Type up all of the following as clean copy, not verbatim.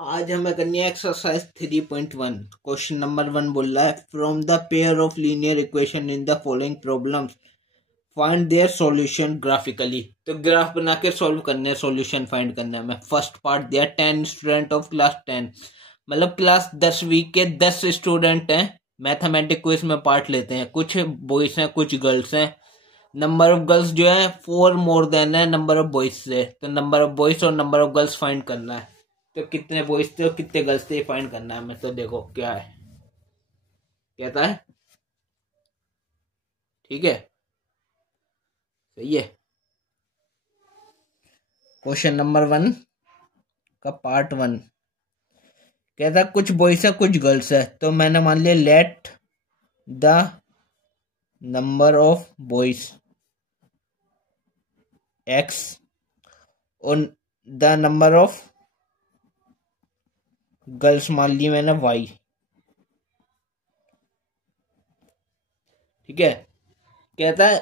आज हमें करनी है एक्सरसाइज 3.1। क्वेश्चन नंबर 1 बोल रहा है from the pair of linear equation in the following problems find their solution graphically. तो ग्राफ बना के सॉल्व करने हैं, सॉल्यूशन फाइंड करना है। हमें फर्स्ट पार्ट दिया 10 स्टूडेंट ऑफ क्लास 10, मतलब क्लास 10वीं के 10 स्टूडेंट हैं। मैथमेटिक क्विज में पार्ट लेते हैं, कुछ बॉयज हैं कुछ गर्ल्स हैं। नंबर ऑफ गर्ल्स जो है 4 मोर देन है नंबर ऑफ बॉयज से, तो नंबर ऑफ बॉयज और नंबर ऑफ गर्ल्स फाइंड करना है। तो कितने बॉयज थे और कितने गर्ल्स थे फाइंड करना है हमें। तो देखो क्या है, कहता है ठीक है, सही है। क्वेश्चन नंबर 1 का पार्ट 1 कहता है कुछ बॉयज है कुछ गर्ल्स है। तो मैंने मान लिया let the number of boys x और द नंबर ऑफ गर्ल्स मान ली मैंने वाई। ठीक है, कहता है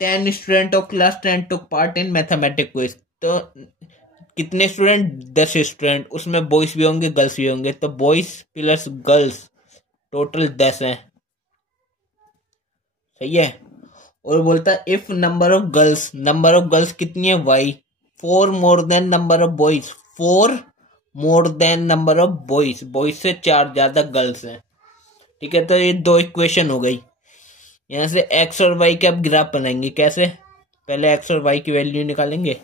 10 student of class 10 took part in mathematic quiz. तो कितने स्टूडेंट? 10 स्टूडेंट, उसमें बॉयज भी होंगे गर्ल्स भी होंगे, तो बॉयज प्लस गर्ल्स टोटल 10 हैं। सही है। और बोलता है इफ नंबर ऑफ गर्ल्स कितनी है? Y. 4 more than number of boys, 4 more than number of boys, boys से 4 ज्यादा गर्ल्स हैं। ठीक है, तो ये दो इक्वेशन हो गई। यहां से एक्स और वाई के अब ग्राफ बनाएंगे। कैसे? पहले एक्स और वाई की वैल्यू निकालेंगे।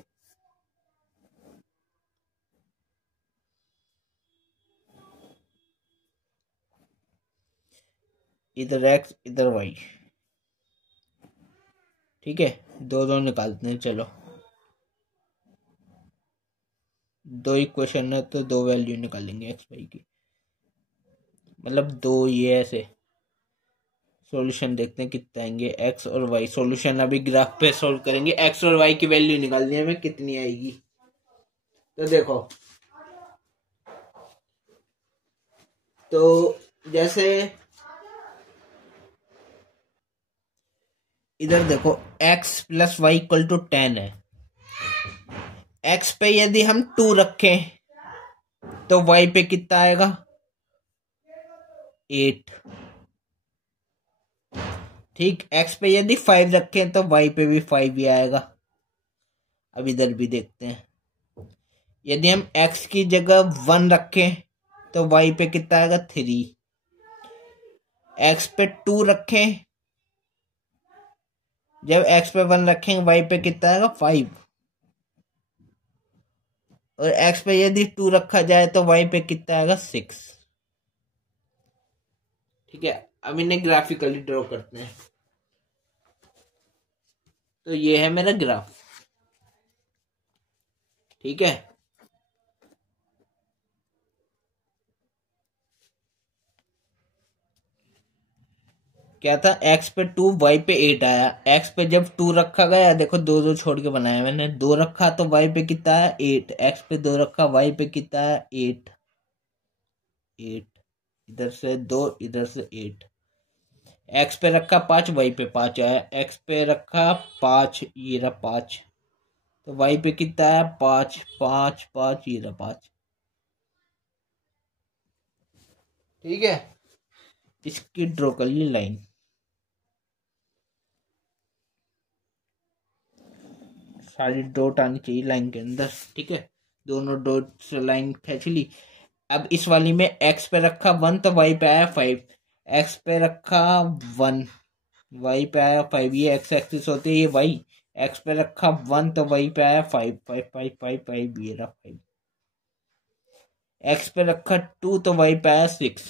इधर एक्स इधर वाई। ठीक है, दो निकालते हैं। चलो, दो इक्वेशन है तो दो वैल्यू निकालेंगे एक्स वाई की, मतलब दो ये ऐसे। सॉल्यूशन देखते हैं कितना आएंगे एक्स और वाई। सॉल्यूशन अभी ग्राफ पे सॉल्व करेंगे। एक्स और वाई की वैल्यू निकालनी है हमें, कितनी आएगी। तो देखो, तो जैसे इधर देखो x plus y equal to 10 है। x पे यदि हम 2 रखें तो y पे कितना आएगा? 8। ठीक, x पे यदि 5 रखें तो y पे भी 5 ही आएगा। अब इधर भी देखते हैं। यदि हम x की जगह 1 रखें तो y पे कितना आएगा? 3। x पे 2 रखें, जब x पे 1 रखेंगे y पे कितना आएगा? 5। और x पे यदि 2 रखा जाए तो y पे कितना आएगा? 6। ठीक है, अब इन्हें ग्राफिकली ड्रॉ करते हैं। तो ये है मेरा ग्राफ। ठीक है, क्या था? x पे 2 y पे 8 आया। x पे जब 2 रखा गया, देखो दो दो छोड़ के बनाया मैंने। 2 रखा तो y पे कितना आया? 8। x पे 2 रखा, y पे कितना आया? 8। 8 इधर से 2 इधर से 8। x पे रखा 5, y पे 5 आया। x पे रखा 5, ये रहा 5, तो y पे कितना आया? 5 5 5, ये रहा 5। ठीक है, इसकी ड्रॉ कर ली लाइन। सारी डॉट आनी चाहिए लाइन के अंदर। ठीक है, दोनों डॉट से लाइन खींच ली। अब इस वाली में x पे रखा 1 तो y पे आया 5। x पे रखा 1, y पे आया 5। ये x एक्सिस होती है, ये y। x पे रखा 1 तो y पे आया 5 5 5 5 5, ये रहा 5। x पे रखा 2 तो y पे आया 6।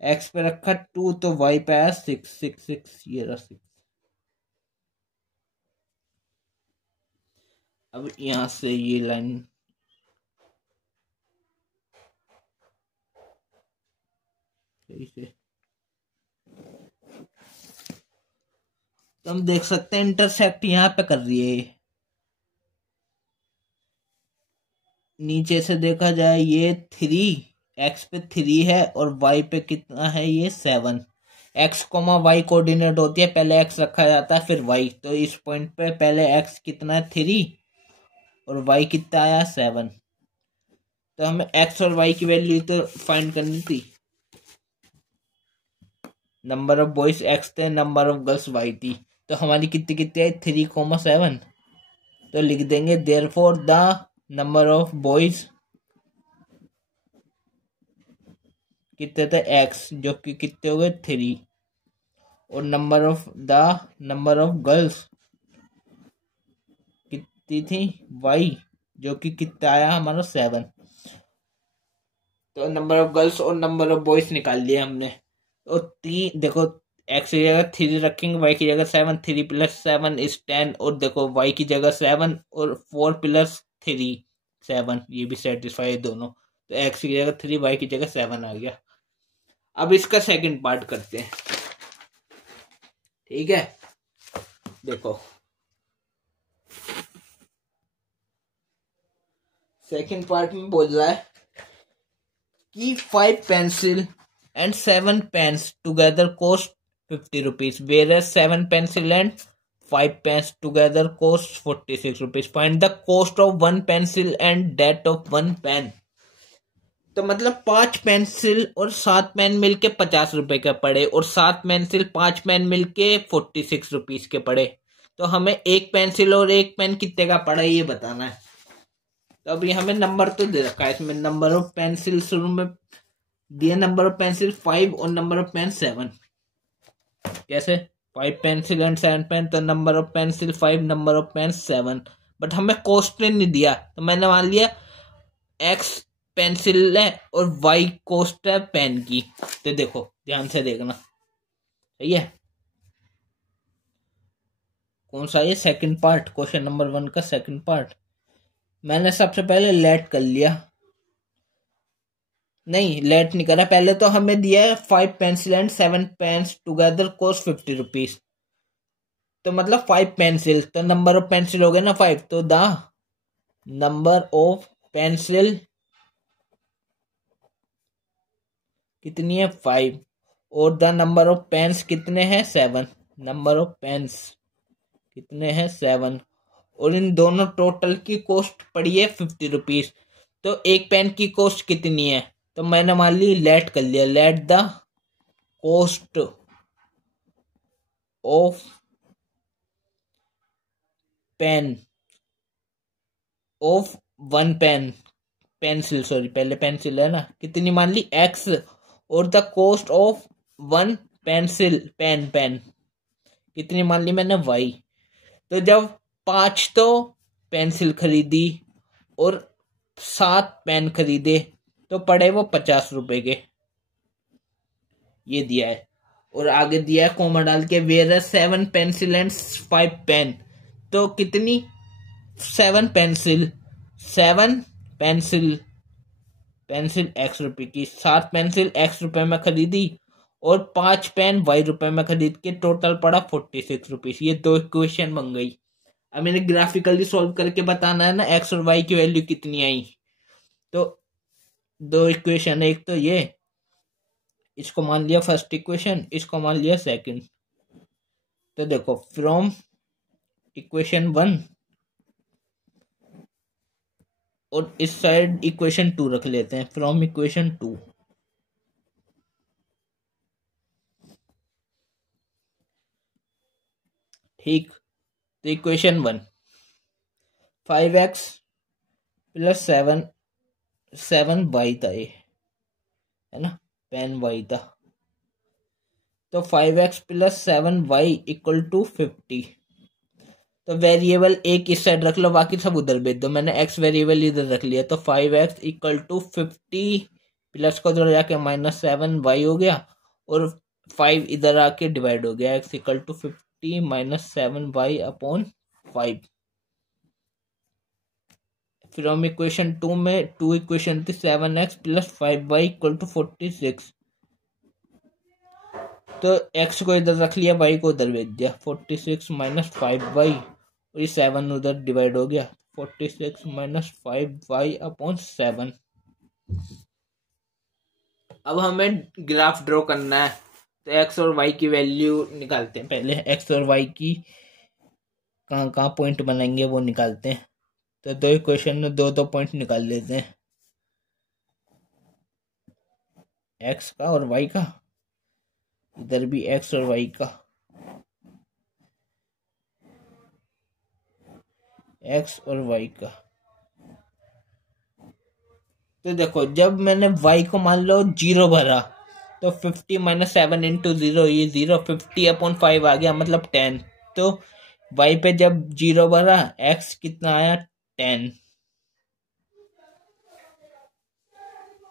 x पे रखा 2 तो y पे आया 6 6 6, ये रहा 6। अब यहां से ये लाइन सही से, तो हम देख सकते हैं इंटरसेक्ट यहाँ पे कर रही है। नीचे से देखा जाए ये 3, x पे 3 है और y पे कितना है? ये 7। x कोमा y कोऑर्डिनेट होती है, पहले x रखा जाता है फिर y। तो इस पॉइंट पे पहले x कितना है? 3 और y कितना आया? 7। तो हमें एक्स और वाई की वैल्यू तो फाइंड करनी थी। नंबर ऑफ बॉयज एक्स थे, नंबर ऑफ गर्ल्स वाई थी। तो हमारी कितनी कितनी आई 3,7। तो लिख देंगे therefore the number of boys कितने थे एक्स, जो कि कितने हो गए 3, और नंबर ऑफ गर्ल्स कितनी थी वाई, जो कि कितना आया हमारा 7। तो नंबर ऑफ गर्ल्स और नंबर ऑफ बॉयज निकाल लिए हमने। तो देखो एक्स की जगह 3 रखेंगे, वाई की जगह 7, 3 प्लस 7 इज 10, और देखो वाई की जगह 7 और 4 प्लस 3 7, ये भी सेटिस्फाई है दोनों। तो एक्स की जगह 3, वाई की जगह 7 आ गया। अब इसका सेकंड पार्ट करते हैं, ठीक है। देखो सेकंड पार्ट में बोल रहा है कि 5 pencil and 7 pens together cost 50 rupees, whereas 7 pencil and 5 pens together cost 46 rupees. Find the cost of 1 pencil and that of 1 pen. तो मतलब 5 पेंसिल और 7 पेन मिलके 50 रुपए का पड़े, और 7 पेंसिल 5 पेन मिलके 46 रुपीज के पड़े। तो हमें एक पेंसिल और एक पेन कितने का पड़ा ये बताना है। तो अभी हमें नंबर तो दे रखा है इसमें, नंबर ऑफ पेंसिल शुरू में दिया, नंबर ऑफ पेंसिल 5 और नंबर ऑफ पेन 7। कैसे 5 पेंसिल एंड 7 पेन, तो number of pencil 5, number of pen 7। But हमें कॉस्ट नहीं दिया, तो मैंने मान लिया एक्स पेंसिल है और वाई कॉस्ट है पेन की। तो देखो ध्यान से देखना, सही है। कौन सा ये सेकंड पार्ट, क्वेश्चन नंबर 1 का सेकंड पार्ट। मैंने सबसे पहले लेट कर लिया, नहीं लेट नहीं करा, पहले तो हमें दिया है 5 pencil and 7 pens together cost 50 rupees. तो मतलब 5 पेंसिल, तो नंबर ऑफ पेंसिल हो गए ना 5, तो द नंबर ऑफ पेंसिल कितनी है 5, और द नंबर ऑफ पेन्स कितने हैं 7, नंबर ऑफ पेन्स कितने हैं 7, और इन दोनों टोटल की कॉस्ट पड़ी है 50 रुपीज। तो एक पेन की कॉस्ट कितनी है, तो मैंने मान ली लेट कर लिया, let the cost of pen of 1 pen pencil, sorry पहले पेंसिल है ना, कितनी मान ली एक्स, और the cost of 1 pencil pen कितनी मान ली मैंने वाई। तो जब 5 तो पेंसिल खरीदी और 7 पेन खरीदे, तो पड़े वो 50 रुपए के, ये दिया है। और आगे दिया है कॉमा डाल के, वेयर 7 पेंसिल एंड 5 पेन, तो कितनी 7 पेंसिल पेंसिल एक्स रुपए की, 7 पेंसिल एक्स रुपए में खरीदी और 5 पेन वाई रुपए में खरीद के टोटल पड़ा 46 रुपीज। ये दो इक्वेशन बन गई। अब मैंने ग्राफिकली सॉल्व करके बताना है ना एक्स और वाई की वैल्यू कितनी आई। तो दो इक्वेशन है, एक तो ये, इसको मान लिया फर्स्ट इक्वेशन, इसको मान लिया सेकंड। तो देखो फ्रॉम इक्वेशन 1 और इस साइड इक्वेशन 2 रख लेते हैं, फ्रॉम इक्वेशन 2। ठीक, तो इक्वेशन 1 5x प्लस 7 वाई था, ये है ना, पेन वाई था। तो 5x plus 7 Y equal to 50। तो वेरिएबल एक इस साइड रख लो, बाकी सब उधर भेज दो। मैंने x वेरिएबल इधर रख लिया, तो 5x इक्वल टू 50 प्लस को उधर जाके -7 वाई हो गया, और 5 इधर आके डिवाइड हो गया, x equal to 50 -7 y upon 5। From equation 2 में 2 इक्वेशन थी, 7x plus 5y equal to 46। तो x को इधर रख लिया, y को उधर भेज दिया, 46 माइनस 5y, और ये 7 उधर डिवाइड हो गया, 46 माइनस 5y अपॉन 7। अब हमें ग्राफ ड्रॉ करना है, तो x और y की वैल्यू निकालते हैं। पहले x और y की कहाँ कहाँ पॉइंट बनाएंगे वो निकालते हैं। तो दो इक्वेशन में दो पॉइंट निकाल लेते हैं। एक्स का और वाई का, इधर भी एक्स और वाई का, एक्स और वाई का। तो देखो जब मैंने वाई को मान लो 0 भरा तो 50 माइनस 7 इंटू 0, ये 0, 50/5 आ गया, मतलब 10। तो वाई पे जब 0 भरा, एक्स कितना आया 10।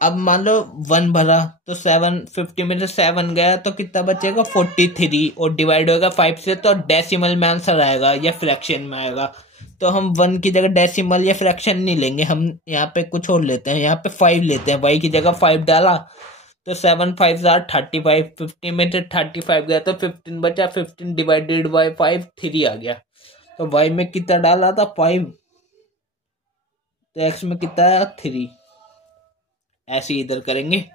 अब मान लो 1 भरा तो 7, 50 में से 7 गया तो कितना बचेगा 43, और डिवाइड होगा 5 से, तो डेसिमल में आंसर आएगा या फ्रैक्शन में आएगा। तो हम 1 की जगह डेसिमल या फ्रैक्शन नहीं लेंगे, हम यहाँ पे कुछ और लेते हैं, यहाँ पे 5 लेते हैं। वाई की जगह 5 डाला तो 7 5 35, 50 में से 35 गया तो 15 बचा, 15 डिवाइडेड बाई 5 3 आ गया। तो वाई में कितना डाला था 5, तो एक्स में कितना आया 3। ऐसे ही इधर करेंगे।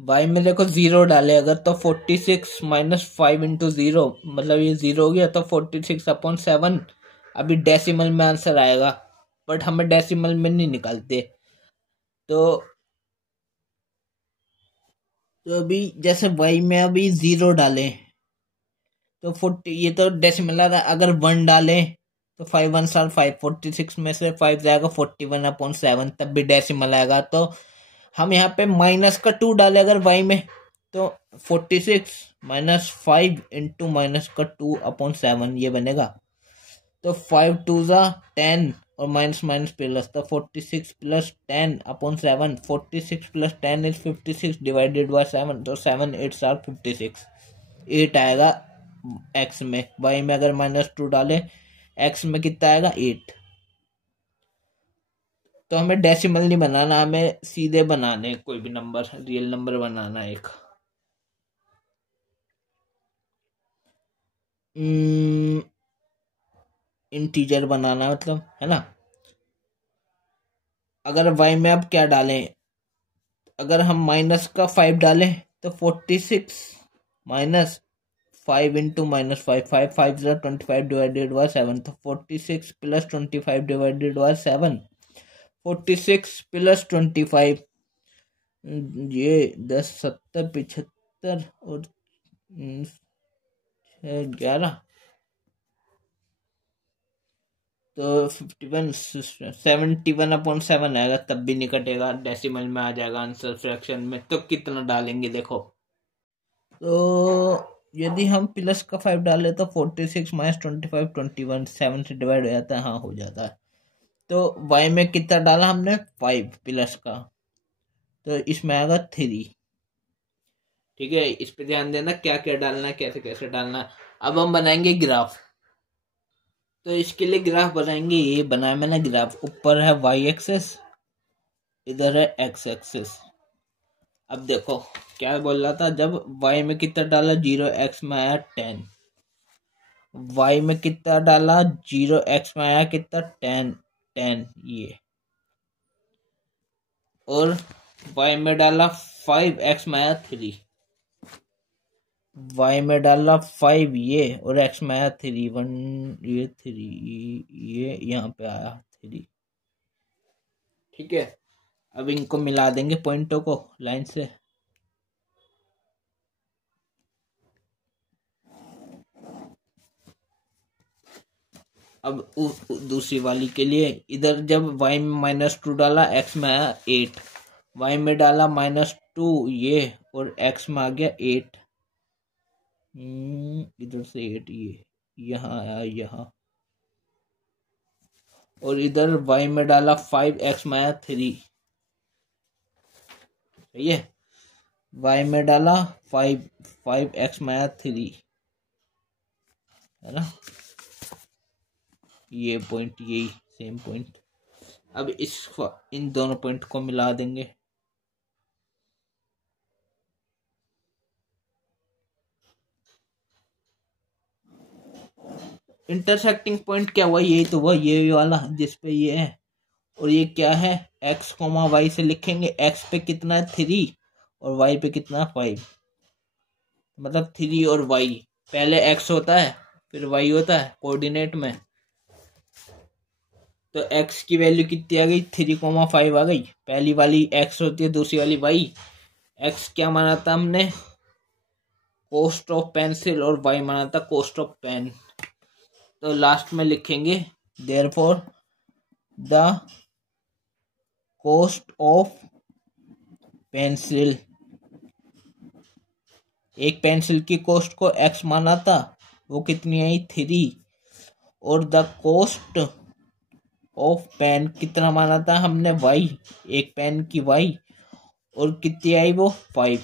वाई में देखो 0 डाले अगर तो 46 माइनस 5 इंटू 0, मतलब ये 0 हो गया तो 46/7। अभी डेसिमल में आंसर आएगा, बट हमें डेसिमल में नहीं निकालते। तो अभी जैसे वाई में अभी 0 डाले तो 40, ये तो डेसिमल आ रहा है। अगर 1 डाले तो 5 1 5, 46 में से 5 जाएगा 41/7, तब भी डेसिमल आएगा। तो हम यहाँ पे माइनस का 2 डाले अगर वाई में, तो 46 माइनस 5 इंटू माइनस का 2/7 ये बनेगा। तो 5 2 10 और माइनस माइनस प्लस, तो 46 plus 10/7, 46 plus 10 is 56 divided by 7, तो 7 8 56, 8 आएगा एक्स में। वाई में अगर -2 डाले, एक्स में कितना आएगा 8। तो हमें डेसिमल नहीं बनाना, हमें सीधे बनाने कोई भी नंबर, रियल नंबर बनाना एक। इंटीजर बनाना मतलब, है ना। अगर वाई में अब क्या डालें, अगर हम माइनस का 5 डालें तो 46 minus 5 into minus 5, 5 5 25 divided by 7, तो 46 प्लस 25 डिवाइडेड बाय 7, 46 प्लस 25, ये 10 70 75 और 11, तो 51 71/7 आएगा, तब भी नहीं कटेगा, डेसिमल में आ जाएगा आंसर फ्रैक्शन में। तो कितना डालेंगे देखो, तो यदि हम प्लस का 5 डाले तो 46 माइनस 25 21, 7 से डिवाइड हो जाता है, हाँ हो जाता है। तो y में कितना डाला हमने 5 प्लस का, तो इसमें आएगा 3। ठीक है, इस पे ध्यान देना क्या क्या डालना, कैसे कैसे डालना। अब हम बनाएंगे ग्राफ। तो इसके लिए ग्राफ बनाएंगे, ये बनाया मैंने ग्राफ। ऊपर है y एक्सेस, इधर है x एक्सेस। अब देखो क्या बोल रहा था, जब y में कितना डाला 0, x में आया 10। y में कितना डाला 0, x में आया कितना 10 10 ये। और y में डाला 5, x में आया 3। y में डाला 5 ये, और x में आया 3 1, ये 3, ये यहाँ पे आया 3। ठीक है, अब इनको मिला देंगे पॉइंटों को लाइन से। अब दूसरी वाली के लिए, इधर जब y में -2 डाला, x में आया 8, y में डाला -2 ये, और x में आ गया 8। इधर से 8 ये यहाँ आया यहाँ, और इधर y में डाला 5, x में आया 3। सही है, y में डाला 5, 5x में आया 3, है ना। ये पॉइंट, यही सेम पॉइंट। अब इन दोनों पॉइंट को मिला देंगे। इंटरसेक्टिंग पॉइंट क्या हुआ, यही तो हुआ, ये वाला जिसपे ये है। और ये क्या है, x, y से लिखेंगे। x पे कितना है 3 और y पे कितना है 5, मतलब 3 और y। पहले x होता है फिर y होता है कोऑर्डिनेट में। तो x की वैल्यू कितनी आ गई 3, 5 आ गई। पहली वाली x होती है, दूसरी वाली y। एक्स क्या माना था हमने, कॉस्ट ऑफ पेंसिल, और वाई माना था कॉस्ट ऑफ पेन। तो लास्ट में लिखेंगे therefore the cost of pencil, एक पेंसिल की कॉस्ट को एक्स माना था, वो कितनी आई 3, और द कॉस्ट ऑफ पेन कितना माना था हमने वाई, एक पेन की वाई, और कितनी आई वो 5।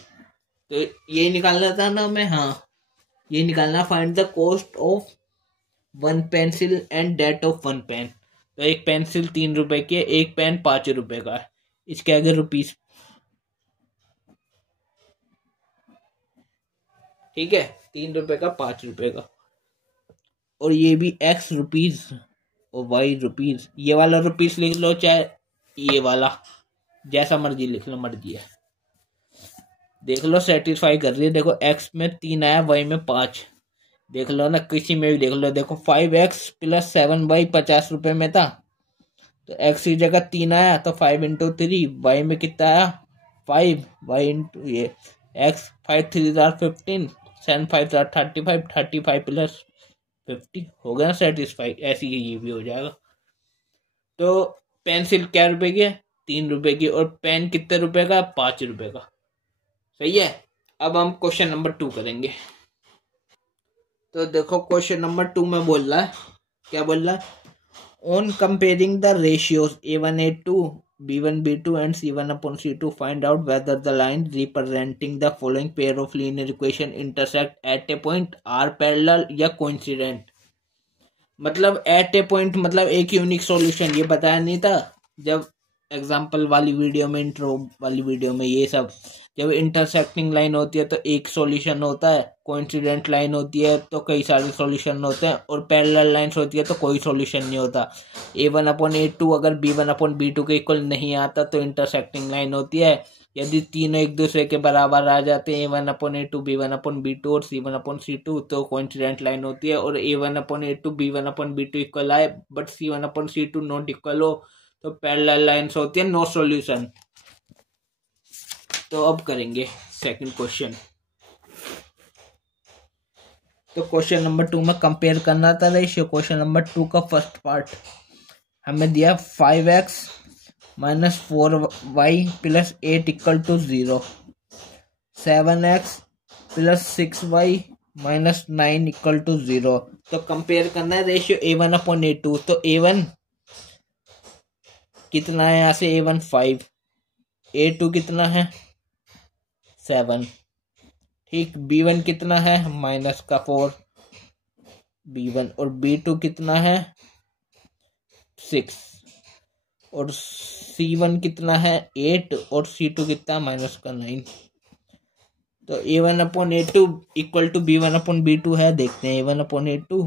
तो ये निकालना था ना हमें, हाँ ये निकालना, find the cost of one pencil and that of one pen. तो एक पेंसिल 3 रुपए की है, एक पेन 5 रुपए का है, इसके आगे रुपीस, ठीक है, 3 रुपए का 5 रुपए का, और ये भी एक्स रुपीज और वाई रुपीज। ये वाला रुपीस लिख लो चाहे ये वाला, जैसा मर्जी लिख लो, मर्जी है। देख लो सेटिस्फाई कर रही है, देखो एक्स में 3 आया, वाई में 5, देख लो ना, किसी में भी देख लो, देखो 5x + 7y 50 रुपए में था, तो x की जगह 3 आया, तो 5 × 3, वाई में कितना आया 5, वाई इंटू ये x, 5 3 15, 7 5 35, 35 + 50 हो गया ना सेटिस्फाई। ऐसे ही ये भी हो जाएगा। तो पेंसिल क्या रुपए की है, 3 रुपए की, और पेन कितने रुपए का, 5 रुपए का। सही है। अब हम क्वेश्चन नंबर 2 करेंगे। तो देखो क्वेश्चन नंबर 2 में बोल रहा है, क्या बोल रहा है, on comparing the ratios A1 A2 B1 B2 and C1/C2 find out whether the line representing the following pair of linear equation intersect at a point are parallel या कोइंसिडेंट। मतलब एट ए पॉइंट मतलब एक unique solution, ये बताया नहीं था जब example वाली वीडियो में, इंट्रो वाली वीडियो में, ये सब जब इंटरसेक्टिंग लाइन होती है तो एक सॉल्यूशन होता है, कोइंसिडेंट लाइन होती है तो कई सारे सॉल्यूशन होते हैं, और पैरेलल लाइंस होती है तो कोई सॉल्यूशन नहीं होता। A1/A2 अगर B1/B2 के इक्वल नहीं आता तो इंटरसेक्टिंग लाइन होती है। यदि तीनों एक दूसरे के बराबर आ जाते हैं, A1/A2 B1/B2 और C1/C2, तो कोइंसिडेंट लाइन होती है। और A1/A2 B1/B2 इक्वल आए बट C1/C2 नॉट इक्वल हो तो पैरेलल लाइंस होती है, नो सॉल्यूशन। तो अब करेंगे सेकंड क्वेश्चन। तो क्वेश्चन नंबर 2 में कंपेयर करना था रेशियो। क्वेश्चन नंबर 2 का फर्स्ट पार्ट हमें दिया 5x - 4y + 8 = 0, 7x + 6y - 9 = 0। तो कंपेयर करना है रेशियो A1/A2। तो A1 कितना है, यहाँ से A1 5, A2 कितना है 7, ठीक। B1 कितना है -4 B1, और B2 कितना है 6, और C1 कितना है 8, और C2 कितना -9। तो A1/A2 = B1/B2 है। देखते हैं A1/A2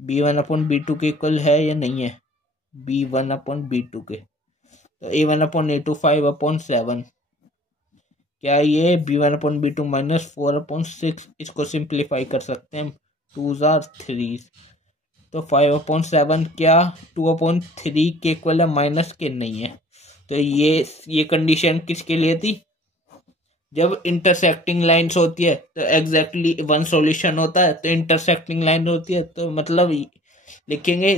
B1/B2 के इक्वल है या नहीं है, B1/B2 के। तो A1/A2 5/7, क्या ये B1/B2 -4/6, इसको सिंप्लीफाई कर सकते हैं, 2s are 3, तो 5/7 क्या 2/3 के इक्वल है, माइनस के नहीं है। तो ये कंडीशन किसके लिए थी, जब इंटरसेक्टिंग लाइंस होती है तो एग्जैक्टली वन सॉल्यूशन होता है, तो इंटरसेक्टिंग लाइन होती है तो मतलब लिखेंगे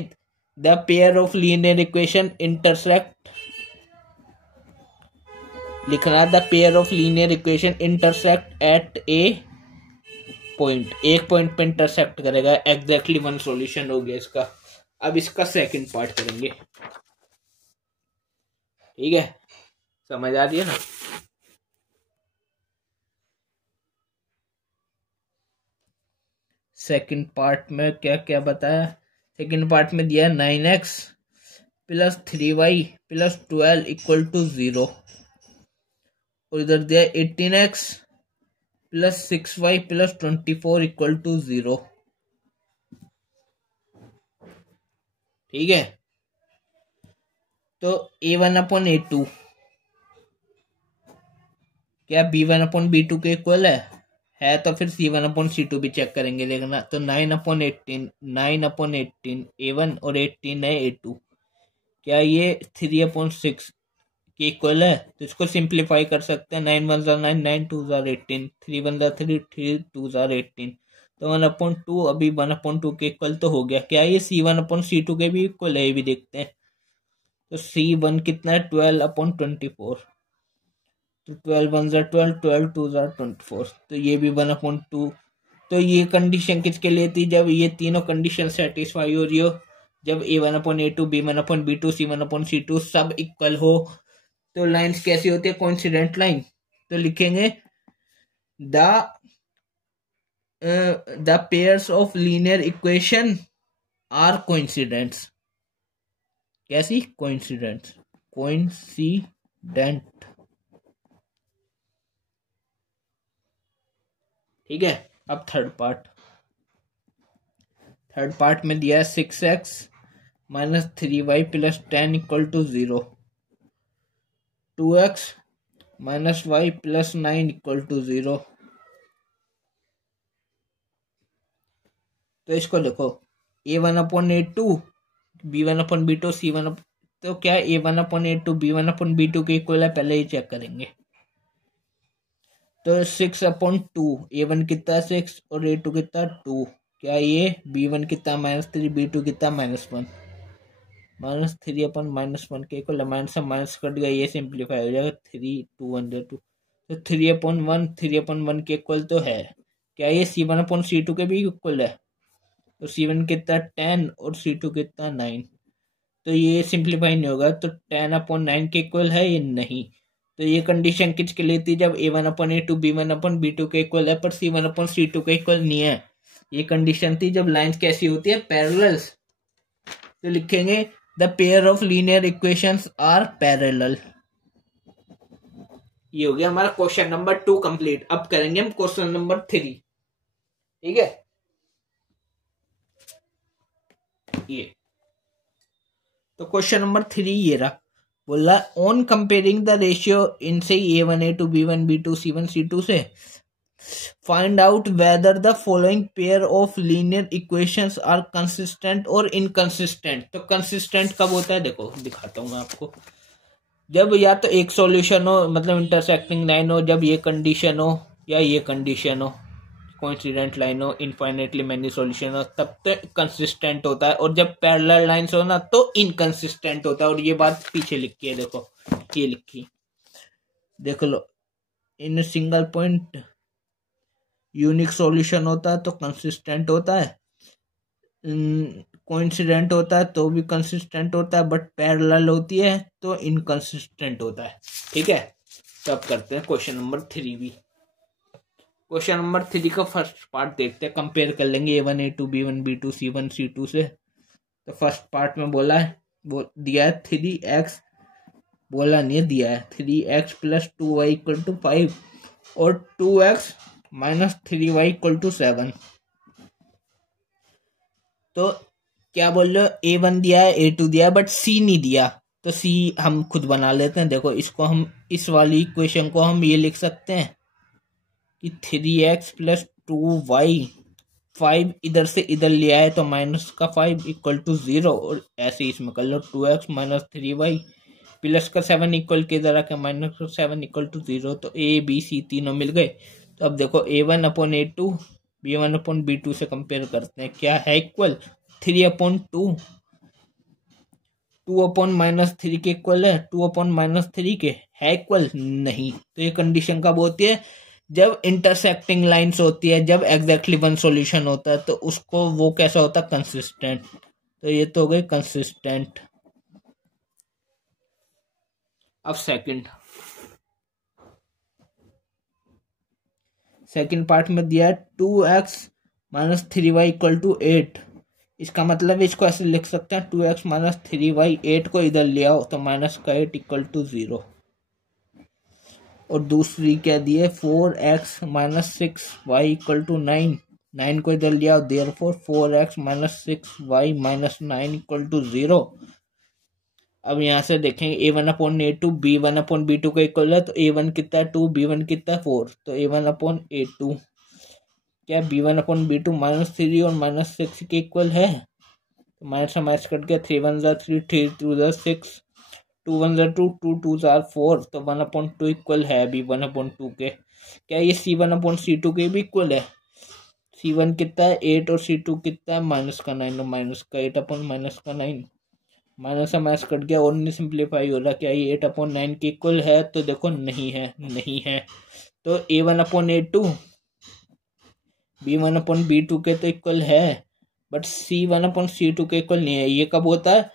the pair of linear equation intersect, लिखना the pair of linear equation intersect at a point, एक पॉइंट पे इंटरसेक्ट करेगा, एग्जैक्टली वन सॉल्यूशन हो गया इसका। अब इसका सेकंड पार्ट करेंगे, ठीक है, समझ आ रही है ना। सेकंड पार्ट में क्या क्या बताया, सेकंड पार्ट में दिया 9x + 3y + 12 = 0, और इधर दिया 18x + 6y + 24 = 0, ठीक है। तो A1/A2 क्या B1/B2 के इक्वल है तो फिर C1/C2 भी चेक करेंगे, देखना। तो 9/18 A1 और 18 है A2, क्या ये 3/6 के इक्वल है, तो इसको सिंप्लीफाई कर सकते हैं। 9 1 9, 9 2 18, 3 1 3, 3 2 18, तो 1/2 अभी 1/2 के इक्वल तो हो गया। क्या ये C1/C2 के भी इक्वल है, ये भी देखते हैं। तो C1 कितना है 12/24, तो 12 1 12, 12 2 24, तो ये भी 1/2। तो ये कंडीशन किसके लिए थी, जब ये तीनों कंडीशन सेटिस्फाई हो रही हो, जब A1/A2, B1/B2, C1/C2 सब इक्वल हो। तो लाइंस कैसी होती है, कोइंसिडेंट लाइन। तो लिखेंगे the pairs of linear equation are coincidents. कैसी, कोइंसिडेंट्स, कोइंसिडेंट। ठीक है। अब थर्ड पार्ट में दिया है 6x minus 3y plus 10 equal to 0, 2x minus y plus 9 equal to 0। तो इसको देखो A1/A2, B1/B2, C1, तो क्या A1/A2 B1/B2 के इक्वल है, पहले ही चेक करेंगे। तो 6/2, A1 कितना 6 और A2 कितना 2, क्या ये B1 कितना -3, B2 कितना -1, -3/-1 के इक्वल, माइनस से माइनस कट गया, ये सिंप्लीफाई हो जाएगा 3 2 1 2, तो 3/1 के इक्वल तो है। क्या ये C1/C2 के भी इक्वल है, तो C1 कितना 10 और C2 कितना 9, तो ये सिंप्लीफाई नहीं होगा, तो 10/9 के इक्वल है, ये नहीं। तो ये कंडीशन किसके लिए थी, जब A1/A2 B1/B2 के इक्वल है पर C1/C2 के इक्वल नहीं है। ये कंडीशन थी जब लाइंस कैसी होती है, पैरेलल्स। तो लिखेंगे the pair of linear equations are parallel. ये हो गया हमारा क्वेश्चन नंबर 2 कंप्लीट। अब करेंगे हम क्वेश्चन नंबर 3। ठीक है, ये तो क्वेश्चन नंबर 3 ये रहा। बोला ऑन कंपेयरिंग द रेशियो इनसे A1 A2 B1 B2 C1 C2 से find out whether the following pair of linear equations are consistent और इनकंसिस्टेंट। तो कंसिस्टेंट कब होता है, देखो दिखाता हूं मैं आपको। जब या तो एक सॉल्यूशन हो, मतलब इंटरसेक्टिंग लाइन हो, जब ये कंडीशन हो या ये कंडीशन हो, कोइंसिडेंट लाइन हो, इनफाइनेटली मेनी सॉल्यूशन हो, तब तो कंसिस्टेंट होता है। और जब पैरेलल लाइंस हो ना, तो इनकंसिस्टेंट होता है। और ये बात पीछे लिखी है, देखो ये लिखी, देख लो। In single point unique solution होता है तो कंसिस्टेंट होता है, कोइंसिडेंट होता है तो भी कंसिस्टेंट होता है, बट पैरेलल होती है तो इनकंसिस्टेंट होता है। ठीक है, तो अब करते हैं क्वेश्चन नंबर 3 भी। क्वेश्चन नंबर 3 का फर्स्ट पार्ट देखते हैं, कंपेयर कर लेंगे A1 A2 B1 B2 C1 C2 से। तो फर्स्ट पार्ट में बोला है, दिया है 3x, बोला नहीं दिया है 3x plus 2y equal to 5 और 2x minus 3y equal to 7। तो क्या बोल रहे हो, A1 दिया है A2 दिया है, बट C नहीं दिया। तो C हम खुद बना लेते हैं। देखो इसको हम, इस वाली इक्वेशन को हम ये लिख सकते हैं कि 3x प्लस 2y, 5 इधर से इधर लिया है तो माइनस का 5 इक्वल टू 0, और ऐसे इसमें कर लो 2x माइनस 3y प्लस का 7 इक्वल के इधर आके माइनस का 7 इक्वल टू 0। तो A B C तीनों मिल गए। तो अब देखो A1/A2 B1/B2 से कंपेयर करते हैं, क्या है इक्वल, 3/2, 2/-3 के इक्वल है, 2/-3 के है इक्वल नहीं। तो ये कंडीशन कब होती है, जब इंटरसेक्टिंग लाइंस होती है, जब एग्जैक्टली वन सॉल्यूशन होता है, तो उसको वो कैसा होता है, कंसिस्टेंट। तो ये तो हो गए कंसिस्टेंट। अब सेकंड पार्ट में दिया है 2x minus 3y equal to 8। इसका मतलब इसको ऐसे लिख सकते हैं 2x माइनस 3y, 8 को इधर ले आओ तो माइनस का 8 इक्वल टू 0। और दूसरी क्या दिए 4x minus 6y equal to 9, 9 को इधर ले आओ, therefore 4x minus 6y minus 9 equal to 0। अब यहाँ से देखेंगे A1/A2 B1/B2 का इक्वल है, तो A1 कितना है 2, B1 कितना है 4, तो A1/A2 क्या B1/B2 -3 और -6 के इक्वल है, तो माइनस से माइनस कट गया, 3 1 3 3 2 6, two one za two, two two za four, तो 1/2 इक्वल है अभी 1/2 के। क्या ये C1/C2 के भी इक्वल है? C1 कितना है 8 और C2 कितना है -9, माइनस का 8/-9, माइनस से माइनस कट गया और नहीं सिंप्लीफाई हो रहा। क्या ये 8/9 के इक्वल है? तो देखो नहीं है, नहीं है। तो A1/A2 B1/B2 के तो इक्वल है, बट C1/C2 के इक्वल नहीं है। ये कब होता है?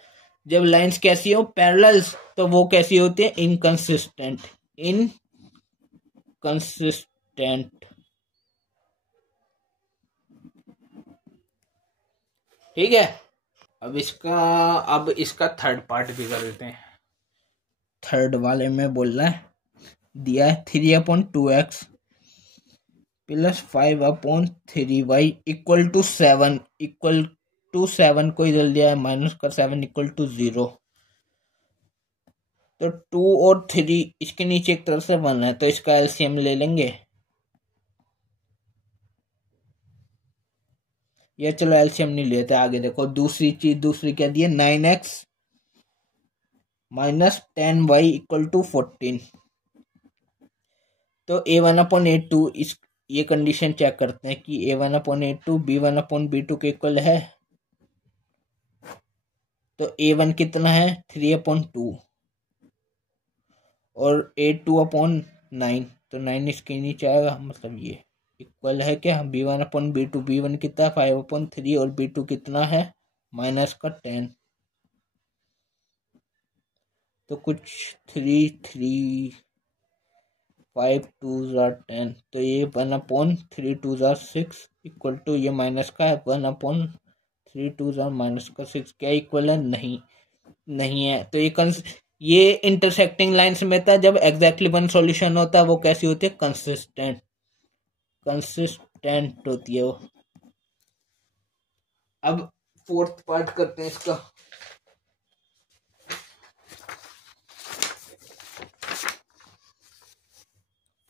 जब लाइंस कैसी हो? पैरेलल्स। तो वो कैसी होती है? इनकंसिस्टेंट। इनकंसिस्टेंट, ठीक है। अब इसका थर्ड पार्ट भी कर देते हैं। थर्ड वाले में बोल रहा है, दिया है 3/2x plus 5/3y equal to 7, equal to 7 को इधर दिया है माइनस का 7 इक्वल टू 0। तो 2 और 3 इसके नीचे एक तरफ से 1 है, तो इसका एलसीएम ले लेंगे। या चलो एलसीएम नहीं लेते, आगे देखो दूसरी चीज। दूसरी क्या दी है? 9x minus 10y equal to 14। तो A1/A2 इस ये कंडीशन चेक करते हैं कि A1/A2 B1/B2 के इक्वल है। तो A1 कितना है? 3/2 और A2/9, तो 9 इसके नीचे आएगा, मतलब ये इक्वल है क्या? B1/B2, B1 कितना है 5/3 और B2 कितना है माइनस का 10। तो कुछ 3 3 5 2 10, तो ये 1/3 2 6 इक्वल टू ये माइनस का है 1/3 2 माइनस का 6। क्या इक्वल है? नहीं, नहीं है। तो ये इंटरसेक्टिंग लाइंस में था। जब एग्जैक्टली वन सॉल्यूशन होता है वो कैसी होती है? कंसिस्टेंट, कंसिस्टेंट होती है वो। अब फोर्थ पार्ट करते हैं इसका।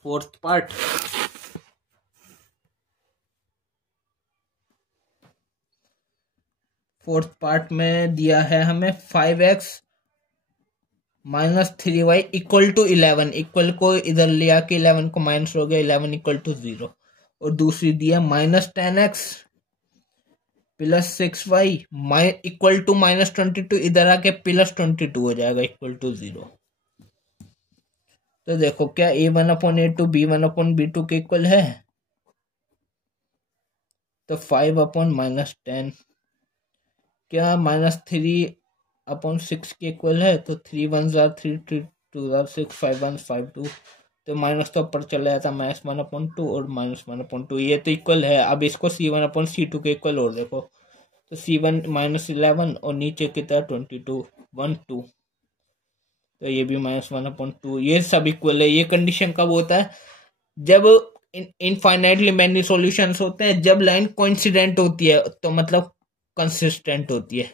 फोर्थ पार्ट में दिया है हमें 5x minus 3y equal to 11। Equal को इधर लिया कि 11 को माइनस हो गया, 11 इक्वल टू 0। और दूसरी दिया minus 10x plus 6y equal to minus 22। इधर आके प्लस 22 हो जाएगा इक्वल टू 0। तो देखो क्या A1/A2 B1/B2 के इक्वल है? तो 5/-10 क्या -3/6 के इक्वल है? तो 3 1 ज़ार 3 2 ज़ार 6 5 1 5 2। तो माइनस तो ऊपर चला जाता, -1/2 और -1/2, ये तो इक्वल है। अब इसको C1/C2 के इक्वल और देखो, तो C1 -11 और नीचे कितना 22 1 2, तो ये भी -1/2। ये सब इक्वल है। ये कंडीशन कब होता है? जब इनफाइनाइटली मैनी सॉल्यूशंस होते हैं, जब लाइन कोइंसिडेंट होती है, तो मतलब कंसिस्टेंट होती है,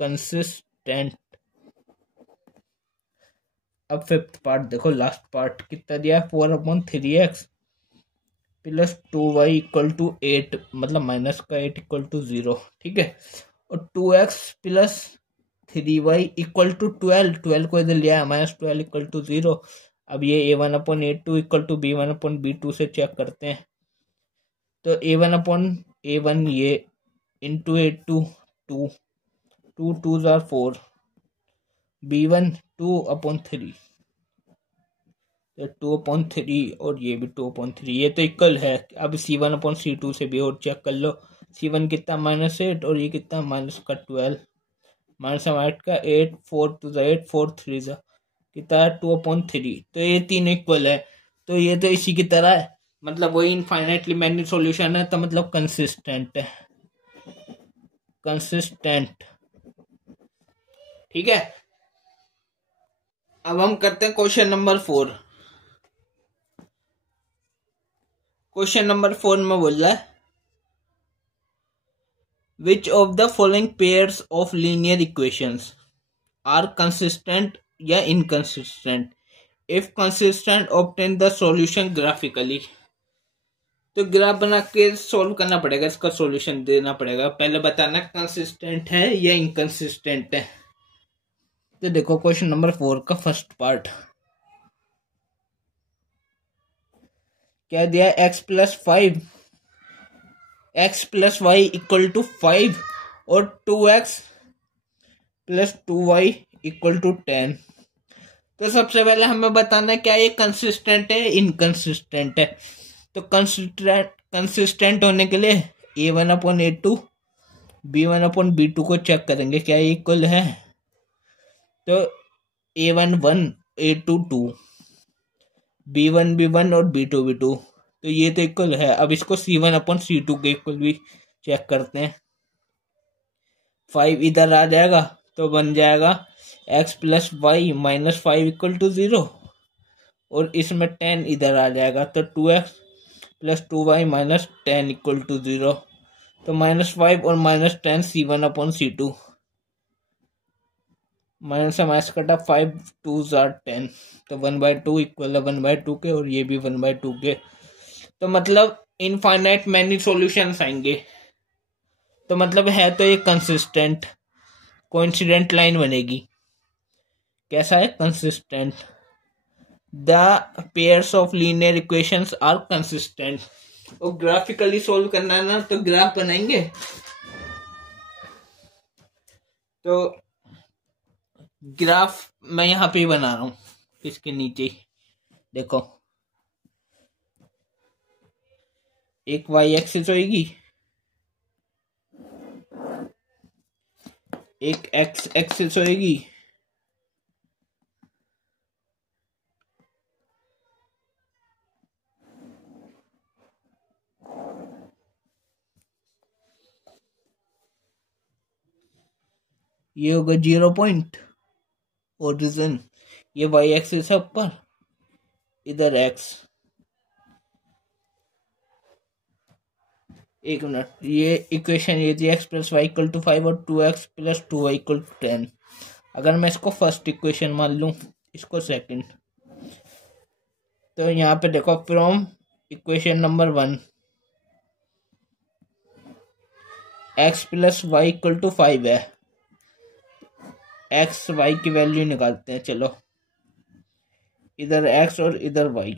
कंसिस्टेंट। अब फिफ्थ पार्ट देखो, लास्ट पार्ट कितना दिया है? 4/3x plus 2y equal to 8, मतलब माइनस का 8 इक्वल टू 0, ठीक है। और 2x plus 3y equal to 12, 12 को इधर लिया है -12 इक्वल टू 0। अब ये A1/A2 इक्वल टू B1/B2 से चेक करते हैं। तो A1/A1 ये इंटू A2 2 2 2 ज़ार 4, B1 2/3, तो 2/3 और ये भी 2/3, ये तो इक्वल है। अब C1/C2 से भी और चेक कर लो। C1 कितना -8 और ये कितना माइनस का 12, -8 का 8 4 2 8 4 3 कितना है 2/3। तो ये तीन इक्वल है। तो ये तो इसी की तरह है, मतलब वही इनफाइनाइटली मैनी सॉल्यूशन है, तो मतलब कंसिस्टेंट है, कंसिस्टेंट, ठीक है। अब हम करते हैं क्वेश्चन नंबर 4। क्वेश्चन नंबर 4 में बोल रहा है, which of the following pairs of linear equations are consistent या inconsistent? If consistent obtain the solution graphically. तो ग्राफ बना के सॉल्व करना पड़ेगा, इसका सॉल्यूशन देना पड़ेगा। पहले बताना कंसिस्टेंट है या इनकंसिस्टेंट है। तो देखो क्वेश्चन नंबर 4 का फर्स्ट पार्ट क्या दिया, x plus 5 x plus y equal to 5 और 2x plus 2y equal to 10। तो सबसे पहले हमें बताना है क्या ये कंसिस्टेंट है, इनकंसिस्टेंट है। तो कंसिस्टेंट होने के लिए a1 upon a2 b1 upon b2 को चेक करेंगे क्या ये इक्वल है। तो a1 1 a2 2 b1 b1 और b2 b2, तो ये तो इक्वल है। अब इसको c1 अपॉन c2 के इक्वल भी चेक करते हैं। 5 इधर आ जाएगा तो बन जाएगा x plus y minus 5 equal to 0 और इसमें 10 इधर आ जाएगा तो 2x plus 2y minus 10 equal to 0। तो -5 और -10 c1 अपॉन c2, माइनस से माइनस कटा 5 2 10, तो 1/2 इक्वल है 1/2 के और ये भी 1/2 के। तो मतलब इनफाइनाइट मैनी सॉल्यूशंस आएंगे। तो मतलब है तो ये कंसिस्टेंट, कोइंसिडेंट लाइन बनेगी। कैसा है, consistent. The pairs of linear equations are consistent. और ग्राफिकली सोल्व करना है ना, तो ग्राफ बनाएंगे। तो ग्राफ मैं यहाँ पे बना रहा हूं, इसके नीचे देखो एक y एक्सिस होगी, एक x एक्सिस होगी, ये होगा 0 पॉइंट ओरिजिन, ये y एक्सिस है ऊपर, इधर x। एक मिनट, ये इक्वेशन ये थी x plus y equal to 5 और 2x plus 2y equal to 10। अगर मैं इसको फर्स्ट इक्वेशन मान लूं, इसको सेकंड, तो यहाँ पे देखो from equation number 1 x plus y equal to 5 है। x y की वैल्यू निकालते हैं। चलो इधर x और इधर y।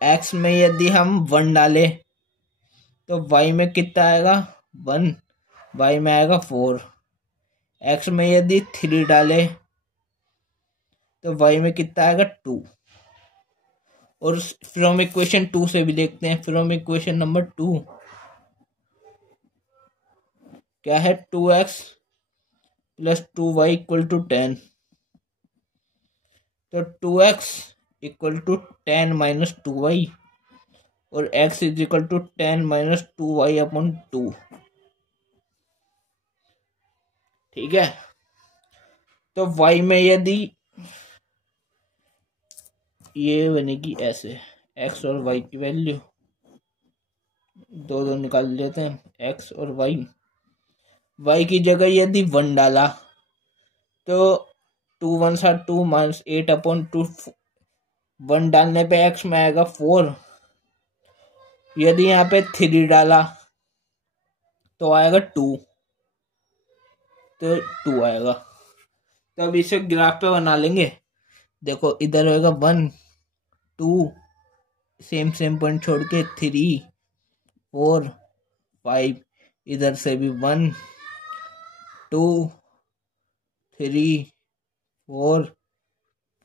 x में यदि हम 1 डालें तो y में कितना आएगा 1, y में आएगा 4। x में यदि 3 डालें तो y में कितना आएगा 2। और फ्रॉम इक्वेशन 2 से भी देखते हैं, फ्रॉम इक्वेशन नंबर 2 क्या है, 2x plus 2y equal to 10। तो 2x equal to 10 minus 2y और x is equal to 10 minus 2y upon 2। ठीक है। तो y में यदि ये बनेगी ऐसे, x और y की वैल्यू दो निकाल लेते हैं, x और y की जगह यदि 1 डाला तो 2 1 2 माइनस 8 अपॉन 2। 1 डालने पे x में आएगा 4। यदि यहाँ पे 3 डाला तो आएगा 2, तो 2 आएगा। तो अब इसे ग्राफ पे बना लेंगे। देखो इधर होगा 1 2, सेम पॉइंट छोड़ के 3 4 5, इधर से भी 1 2 3 4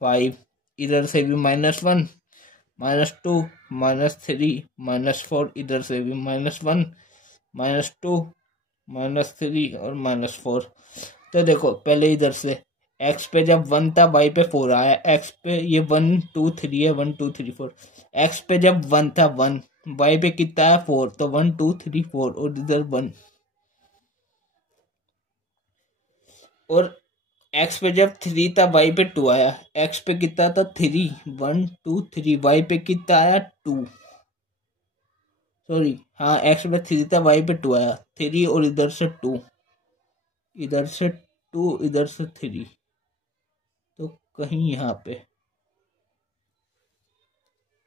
5, इधर से भी -1 -2 -3 -4, इधर से भी -1 -2 -3 और -4। तो देखो पहले इधर से x पे जब 1 था y पे 4 आया, x पे ये 1 2 3 है, 1 2 3 4। x पे जब 1 था 1, y पे कितना है 4, तो 1 2 3 4 और इधर 1। और x पे जब 3 था y पे 2 आया, x पे कितना था 3, 1 2 3, y पे कितना आया 2। सॉरी हाँ, x पे 3 था y पे 2 आया, 3 और इधर से 2, इधर से 2 इधर से 3, तो कहीं यहाँ पे।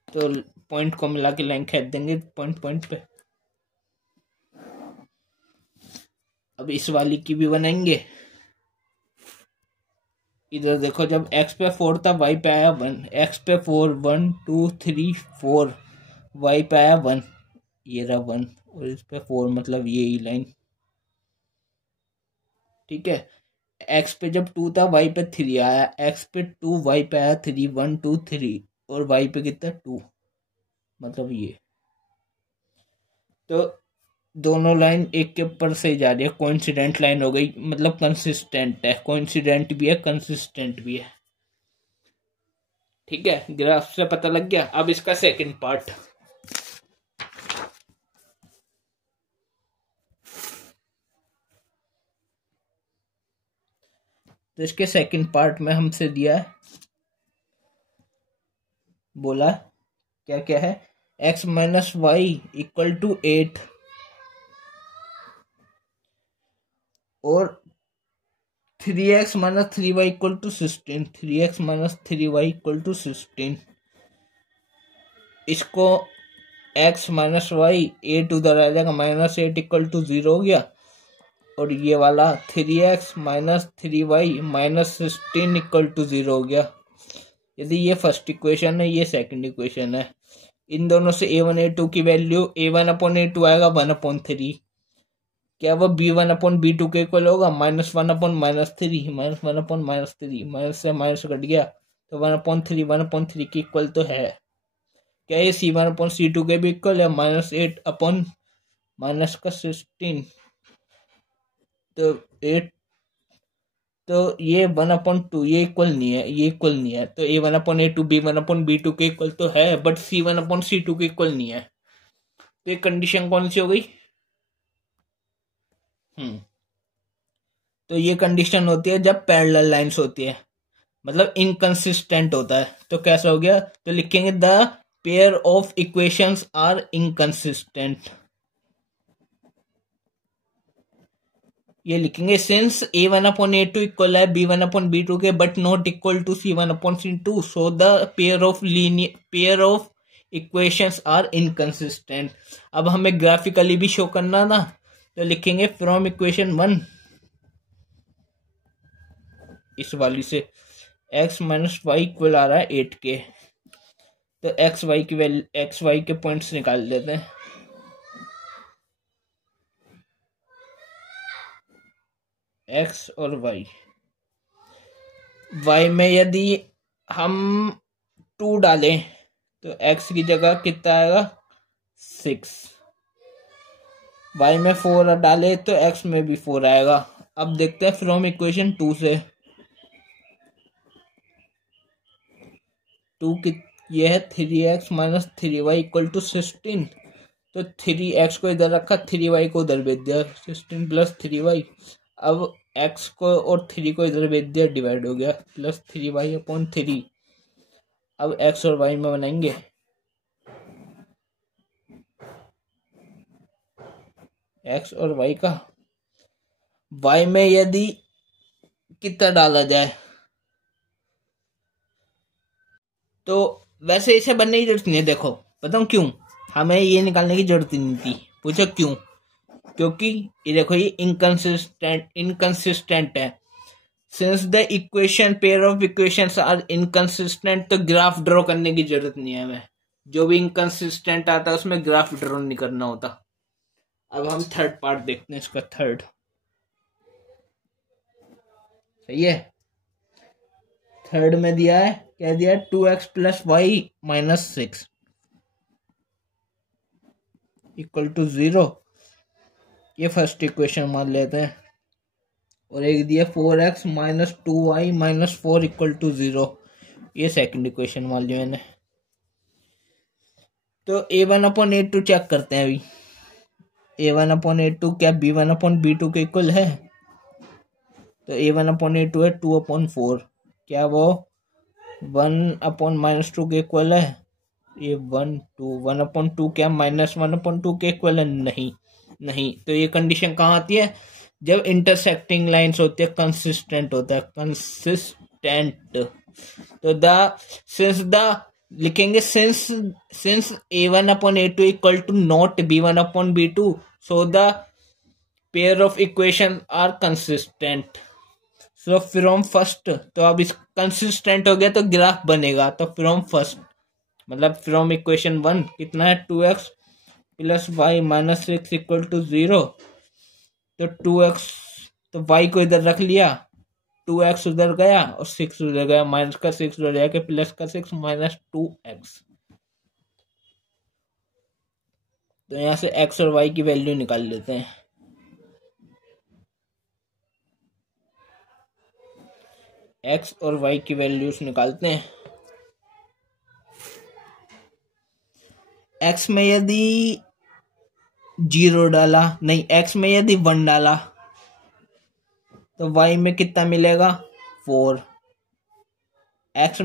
तो पॉइंट को मिला के लाइन खींच देंगे पॉइंट पे। अब इस वाली की भी बनाएंगे। इधर देखो, जब x पे 4 था y पे आया 1, x पे 4 1 2 3 4, y पे आया 1, ये रहा 1 और इस पे 4, मतलब ये ही लाइन। ठीक है, x पे जब 2 था y पे 3 आया, x पे 2 y पे आया 3, 1 2 3 और y पे कितना 2, मतलब ये। तो दोनों लाइन एक के ऊपर से जा रही है, कोइंसिडेंट लाइन हो गई, मतलब कंसिस्टेंट है, कोइंसिडेंट भी है कंसिस्टेंट भी है। ठीक है, ग्राफ से पता लग गया। अब इसका सेकंड पार्ट, तो इसके सेकंड पार्ट में हमसे दिया है, बोला क्या क्या है, x minus y equal to 8 और 3x minus 3y equal to 16, 3x minus 3y equal to 16। इसको x माइनस वाई 8 उधर आ जाएगा, -8 इक्वल टू 0 हो गया, और ये वाला 3x minus 3y minus 16 equal to 0 हो गया। यदि ये फर्स्ट इक्वेशन है, ये सेकंड इक्वेशन है, इन दोनों से a1 a2 की वैल्यू a1/a2 आएगा 1/3, क्या वो b1/b2 के इक्वल होगा, -1/-3, -1/-3, माइनस से माइनस कट गया तो 1/3 के इक्वल तो है। क्या ये c1/c2 के भी इक्वल है, -8 माइनस का 16, तो 8, तो ये 1/2, ये इक्वल नहीं है, ये इक्वल नहीं है, तो a1/a2 b1/b2 के इक्वल तो है, बट c1/c2 के इक्वल नहीं है। तो ये कंडीशन कौन सी हो गई? तो ये कंडीशन होती है जब पैरेलल लाइंस होती है, मतलब इनकंसिस्टेंट होता है। तो कैसा हो गया, तो लिखेंगे the pair of equations are inconsistent. ये लिखेंगे सिंस a1/a2 इक्वल है b1/b2 के but not equal to c1/c2, so the pair of equations are inconsistent. अब हमें ग्राफिकली भी शो करना ना, तो लिखेंगे फ्रॉम इक्वेशन 1, इस वाली से x माइनस वाई इक्वल आ रहा है 8 के, तो एक्स वाई की वैल्यू, एक्स वाई के पॉइंट्स निकाल लेते हैं। एक्स और वाई, वाई में यदि हम 2 डालें तो एक्स की जगह कितना आएगा 6, वाई में 4 डाले तो एक्स में भी 4 आएगा। अब देखते हैं फ्रॉम इक्वेशन 2 से, 2 की ये है 3x minus 3y equal to 16, तो 3x को इधर रखा, 3y को उधर भेज दिया, 16 प्लस 3y। अब x को और 3 को इधर भेज दिया, डिवाइड हो गया, प्लस 3y/3। अब x और y में बनाएंगे, x और y का, y में यदि कितना डाला जाए, तो वैसे इसे बनने की जरूरत नहीं है। देखो बताऊं क्यों, हमें ये निकालने की जरूरत नहीं थी। पूछो क्यों? क्योंकि ये देखो, ये इनकंसिस्टेंट है। Since the equation pair of equations are inconsistent, तो ग्राफ ड्रॉ करने की जरूरत नहीं है हमें। जो भी इनकंसिस्टेंट आता है उसमें ग्राफ ड्रॉ नहीं करना होता। अब हम थर्ड पार्ट देखते हैं इसका, थर्ड। सही है, थर्ड में दिया है, क्या दिया है, 2x plus y minus 6 equal to 0, ये फर्स्ट इक्वेशन मान लेते हैं। और एक दिया 4x minus 2y minus 4 equal to 0, ये सेकंड इक्वेशन मान लिया मैंने। तो a1/a2 चेक करते हैं अभी, a1/a2 क्या b1/b2 के इक्वल है? तो a1/a2 है 2/4, क्या वो 1/-2 के इक्वल है? ये 1/2 क्या -1/2 के इक्वल है? नहीं। तो ये कंडीशन कहाँ आती है? जब इंटरसेक्टिंग लाइंस होती है, कंसिस्टेंट होता है, कंसिस्टेंट। तो लिखेंगे since a1/a2 equal to not b1/b2, so the pair of equation are consistent. So from first, तो अब इस कंसिस्टेंट हो गया तो ग्राफ बनेगा। तो फ्रॉम फर्स्ट मतलब फ्रॉम इक्वेशन 1 कितना है 2x plus y minus 6 equal to 0। तो 2x, तो y को इधर रख लिया, 2x उधर गया और 6 उधर गया, माइनस का 6 उधर जाके प्लस का 6 माइनस 2x। तो यहाँ से x और y की वैल्यू निकाल लेते हैं। x और y की वैल्यूज निकालते हैं। x में यदि 0 डाला, नहीं x में यदि 1 डाला तो y में कितना मिलेगा 4। x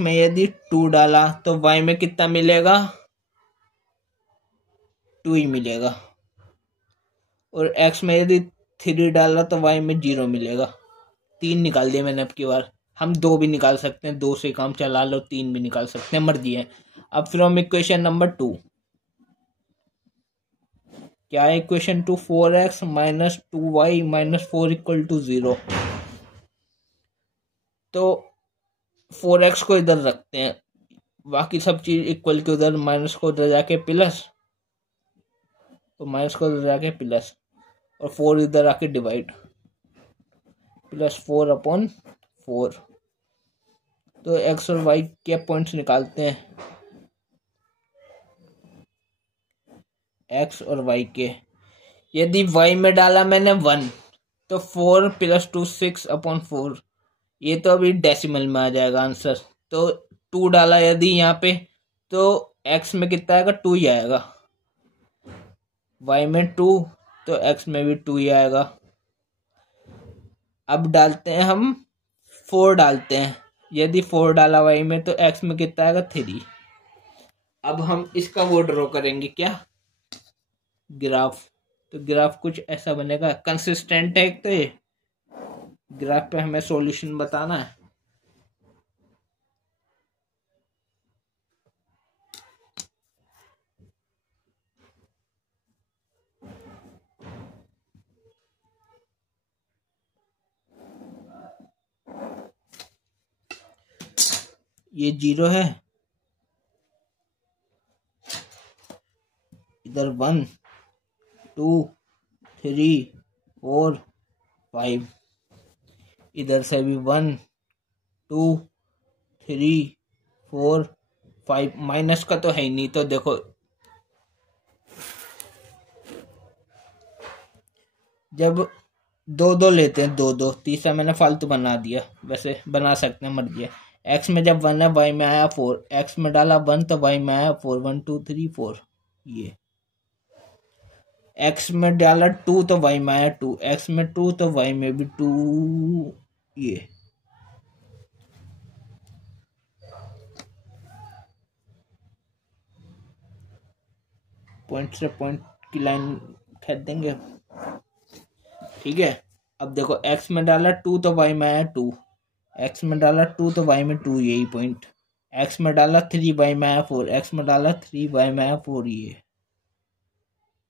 में यदि 2 डाला तो y में कितना मिलेगा 2 ही मिलेगा। और x में यदि 3 डाला तो y में 0 मिलेगा। 3 निकाल दिया मैंने अब की बार। हम 2 भी निकाल सकते हैं, 2 से काम चला लो, 3 भी निकाल सकते हैं, मर्जी है। अब फ्रॉम इक्वेशन नंबर 2 क्या है equation 2, 4x minus 2y minus 4 equal to 0। तो 4x को इधर रखते हैं, बाकी सब चीज इक्वल के उधर, माइनस को उधर जाके प्लस, तो माइनस को उधर जाके प्लस, और 4 इधर आके डिवाइड, प्लस 4 अपॉन 4। तो x और y के पॉइंट्स निकालते हैं, x और y के। यदि y में डाला मैंने 1 तो 4 प्लस 2 6 अपॉन 4, ये तो अभी डेसिमल में आ जाएगा आंसर। तो 2 डाला यदि यहाँ पे तो x में कितना आएगा 2 ही आएगा, y में 2 तो x में भी 2 ही आएगा। अब डालते हैं हम 4 डालते हैं, यदि 4 डाला y में तो x में कितना आएगा 3। अब हम इसका वो ड्रॉ करेंगे क्या, ग्राफ। तो ग्राफ कुछ ऐसा बनेगा, कंसिस्टेंट है एक तो ये, ग्राफ पे हमें सॉल्यूशन बताना है। ये 0 है, इधर 1 2 3 4 5, इधर से भी 1 2 3 4 5, माइनस का तो है ही नहीं। तो देखो जब 2 लेते हैं, 2 तीसरा मैंने फालतू बना दिया, वैसे बना सकते हैं, मर्जी है। x में जब 1 है y में आया 4, x में डाला 1 तो y में आया 4, 1 2 3 4। ये x में डाला 2 तो y में आया 2, x में 2 तो y में भी 2। ये पॉइंट से पॉइंट की लाइन खींच देंगे, ठीक है। अब देखो x में डाला 2 तो y में आया 2, x में डाला 2 तो y में 2, यही पॉइंट। x में डाला 3 y में आया 4, x में डाला 3 y में आया 4, ये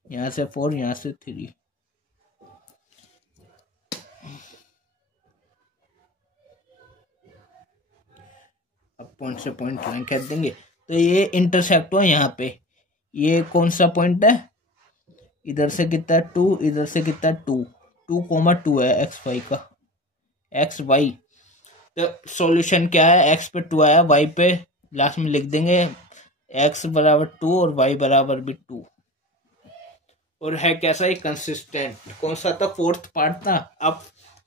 यहाँ से 4 यहाँ से 3। अब पॉइंट से पॉइंट लाइन खींच देंगे, तो ये इंटरसेक्ट हुआ यहाँ पे। ये कौन सा पॉइंट है, इधर से कितना 2, इधर से कितना 2, 2,2 है एक्स वाई का, एक्स वाई। तो सॉल्यूशन क्या है, एक्स पे 2 आया, वाई पे लास्ट में लिख देंगे एक्स बराबर 2 और वाई बराबर भी 2। और है कैसा ही कंसिस्टेंट। कौन सा था, फोर्थ पार्ट था, अब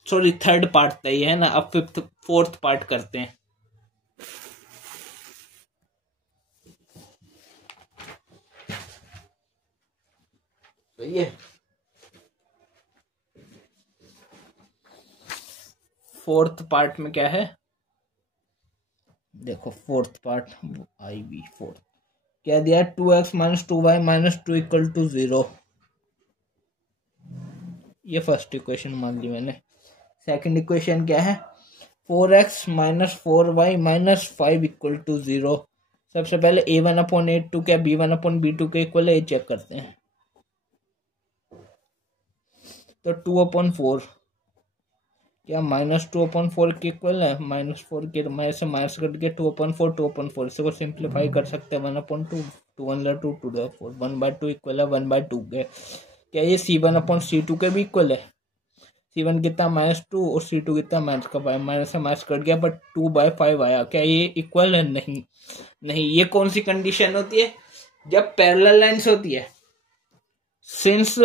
सॉरी थर्ड पार्ट था ये, है ना। अब फोर्थ पार्ट करते हैं। तो ये फोर्थ पार्ट में क्या है, देखो fourth part I B fourth क्या दिया, 2x minus 2y minus 2 equal to 0। ये फर्स्ट इक्वेशन मान ली मैंने। सेकंड इक्वेशन क्या है, 4x minus 4y minus 5 equal to 0। सबसे पहले a1/a2 क्या b1/b2 के इक्वल है, ये चेक करते हैं। तो 2/4 क्या -2/4 के इक्वल है? -4 के से माइनस कट के 2/4 2/4 इसे को सिंप्लीफाई कर सकते हैं 1/2 2 1/2 2/4 1/2 इक्वल है 1/2 के। क्या ये C1/C2 के भी इक्वल है? C1 कितना -2 और C2 कितना -5 माइनस से माइनस कट गया बट 2/5 आया। क्या ये इक्वल है? नहीं नहीं। ये कौन सी कंडीशन होती है? जब पैरेलल लाइंस होती है। सिंस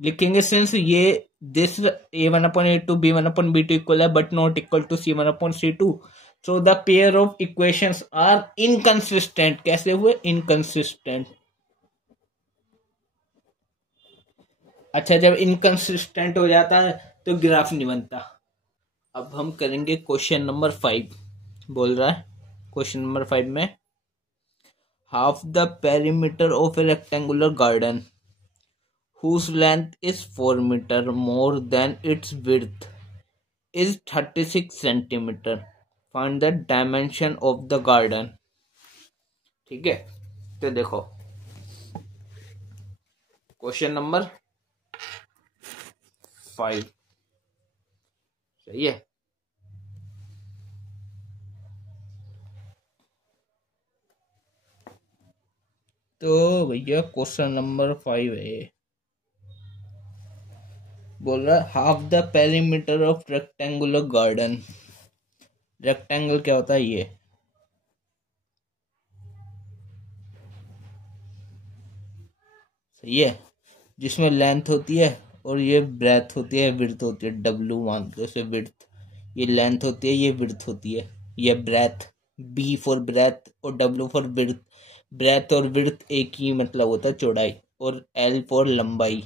लिखेंगे सिंस ये दिस A1/A2 B1/B2 इक्वल है but not equal to C1/C2 so the pair of equations are inconsistent. कैसे हुए? इनकंसिस्टेंट। अच्छा, जब इनकंसिस्टेंट हो जाता है तो ग्राफ नहीं बनता। अब हम करेंगे क्वेश्चन नंबर 5। बोल रहा है क्वेश्चन नंबर 5 में half the perimeter of A rectangular garden whose length is 4 meter more than its width is 36 centimeter. Find the dimension of the garden. ठीक है, तो देखो क्वेश्चन नंबर 5 सही है। तो भैया क्वेश्चन नंबर 5 है, बोल रहा है half the perimeter of rectangular garden. Rectangle क्या होता है? ये सही है, जिसमें लेंथ होती है और ये ब्रेथ होती है, विड्थ होती है। W मान दो इसे विड्थ, ये लेंथ होती है, ये विड्थ होती है। ये ब्रेथ, B फॉर ब्रेथ और W फॉर विड्थ। ब्रेथ और विड्थ एक ही मतलब होता है, चौड़ाई, और L फॉर लंबाई,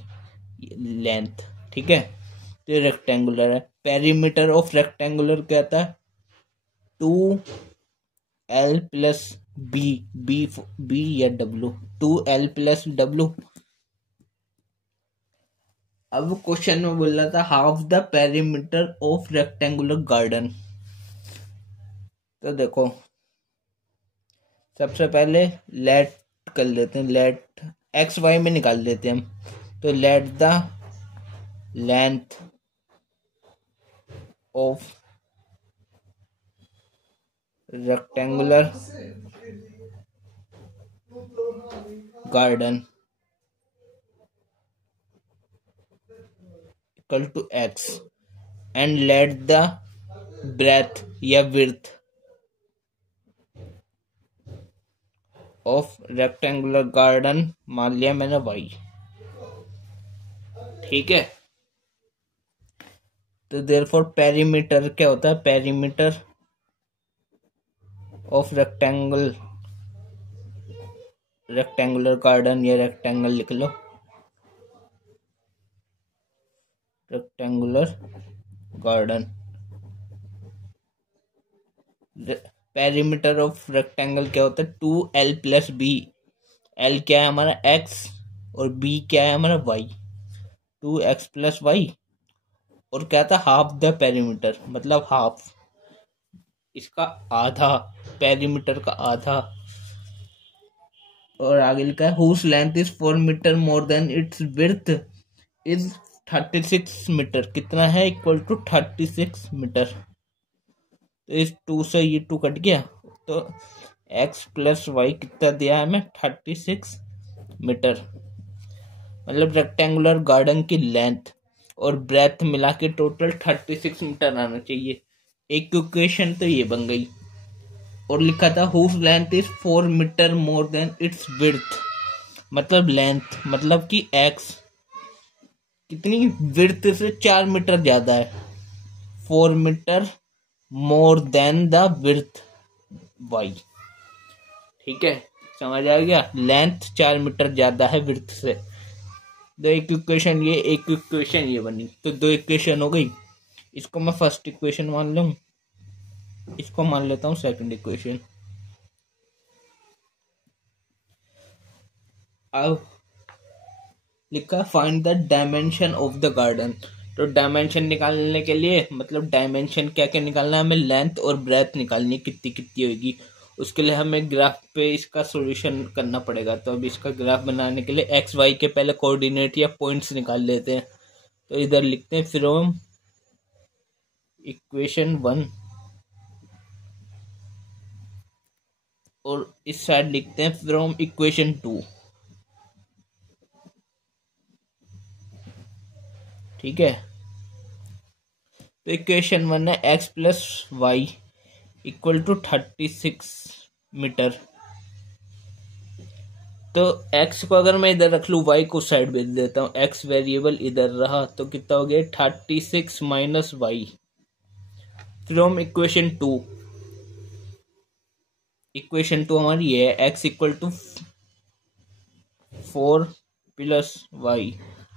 लेंथ। ठीक है, तो ये रेक्टेंगुलर है। पेरीमीटर ऑफ रेक्टेंगुलर क्या आता है? 2L प्लस B या W, 2L प्लस W। अब क्वेश्चन में बोल रहा था half the perimeter of rectangular garden. तो देखो सबसे पहले लेट कर लेते हैं, लेट एक्स वाई में निकाल लेते हैं हम। तो let the length of rectangular garden equal to x and let the breadth या विड्थ ऑफ रेक्टेंगुलर गार्डन मान लिया मैंने वाई। ठीक है, तो देयरफॉर पेरीमीटर क्या होता है? पेरीमीटर ऑफ रेक्टेंगुलर गार्डन, या रेक्टेंगल लिख लो, rectangular garden. Perimeter of rectangle क्या होता है? 2L plus B। L क्या है हमारा? X, और B क्या है हमारा? Y। 2X प्लस Y, और क्या था? हाफ द पेरीमीटर, मतलब हाफ, इसका आधा, पेरीमीटर का आधा। और आगे लिखा है whose length is 4 metre more than its width is 36 metre. कितना है? Equal to 36 metre. तो इस 2 से ये 2 कट गया, तो x प्लस वाई कितना दिया है हमें? 36 मीटर। मतलब रेक्टेंगुलर गार्डन की लेंथ और ब्रेथ मिला के टोटल 36 मीटर आना चाहिए। एक इक्वेशन तो ये बन गई। और लिखा था whose length is 4 metre more than its width, मतलब लेंथ, मतलब कि x कितनी? विड्थ से 4 मीटर ज्यादा है। 4 metre more than the width y. ठीक है, समझ आ गया? लेंथ 4 मीटर ज्यादा है विड्थ से। दो एक इक्वेशन ये, एक इक्वेशन ये बनी, तो 2 इक्वेशन हो गई। इसको मैं फर्स्ट इक्वेशन मान लूं, इसको मान लेता हूं सेकंड इक्वेशन। अब लिखा find the dimension of the garden. तो डायमेंशन निकालने के लिए, मतलब डायमेंशन क्या क्या निकालना है हमें? लेंथ और ब्रेथ निकालनी है, कितनी कितनी होगी। उसके लिए हमें ग्राफ पे इसका सॉल्यूशन करना पड़ेगा। तो अब इसका ग्राफ बनाने के लिए एक्स वाई के पहले कोऑर्डिनेट या पॉइंट्स निकाल लेते हैं। तो इधर लिखते हैं फ्रॉम इक्वेशन 1 और इस साइड लिखते हैं फ्रॉम इक्वेशन 2। ठीक है, तो इक्वेशन 1 है x plus y equal to 36 metre. तो x को अगर मैं इधर रख लूँ, y को साइड भेज देता हूँ, x वेरिएबल इधर रहा तो कितना हो गया 36 minus y from equation 2। Equation 2 हमारी ये है x equal to 4 plus y.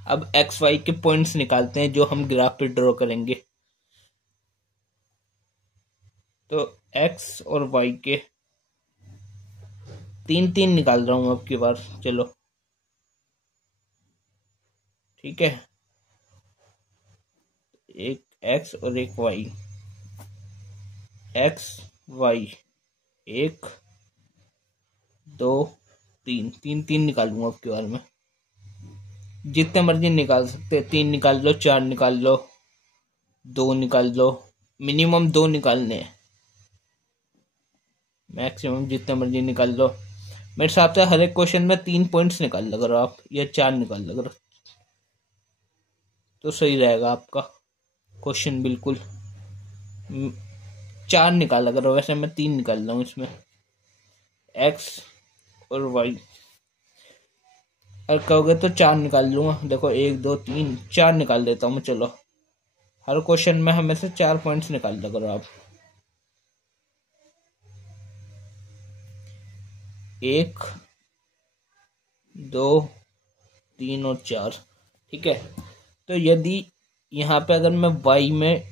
अब एक्स वाई के पॉइंट्स निकालते हैं जो हम ग्राफ पे ड्रॉ करेंगे। तो x और y के तीन तीन निकाल रहा हूं अब की बार, चलो ठीक है, एक x और एक y, x y, एक दो तीन, तीन तीन निकालूंगा अब की बार में। जितने मर्जी निकाल सकते, 3 निकाल लो, 4 निकाल लो, 2 निकाल लो, मिनिमम 2 निकालने हैं, मैक्सिमम जितने मर्जी निकाल लो। मेरे हिसाब से हर एक क्वेश्चन में 3 पॉइंट्स निकाल लो अगर आप, या 4 निकाल लो अगर, तो सही रहेगा आपका क्वेश्चन। बिल्कुल 4 निकाल अगर, वैसे मैं 3 निकाल रहा हूँ इसमें, एक्स और वाई। अगर कहोगे तो 4 निकाल लूंगा, देखो 1 2 3 4 निकाल देता हूँ मैं। चलो हर क्वेश्चन में हमें से 4 पॉइंट्स निकाल लो अगर आप, 1 2 3 और 4। ठीक है, तो यदि यहाँ पे अगर मैं y में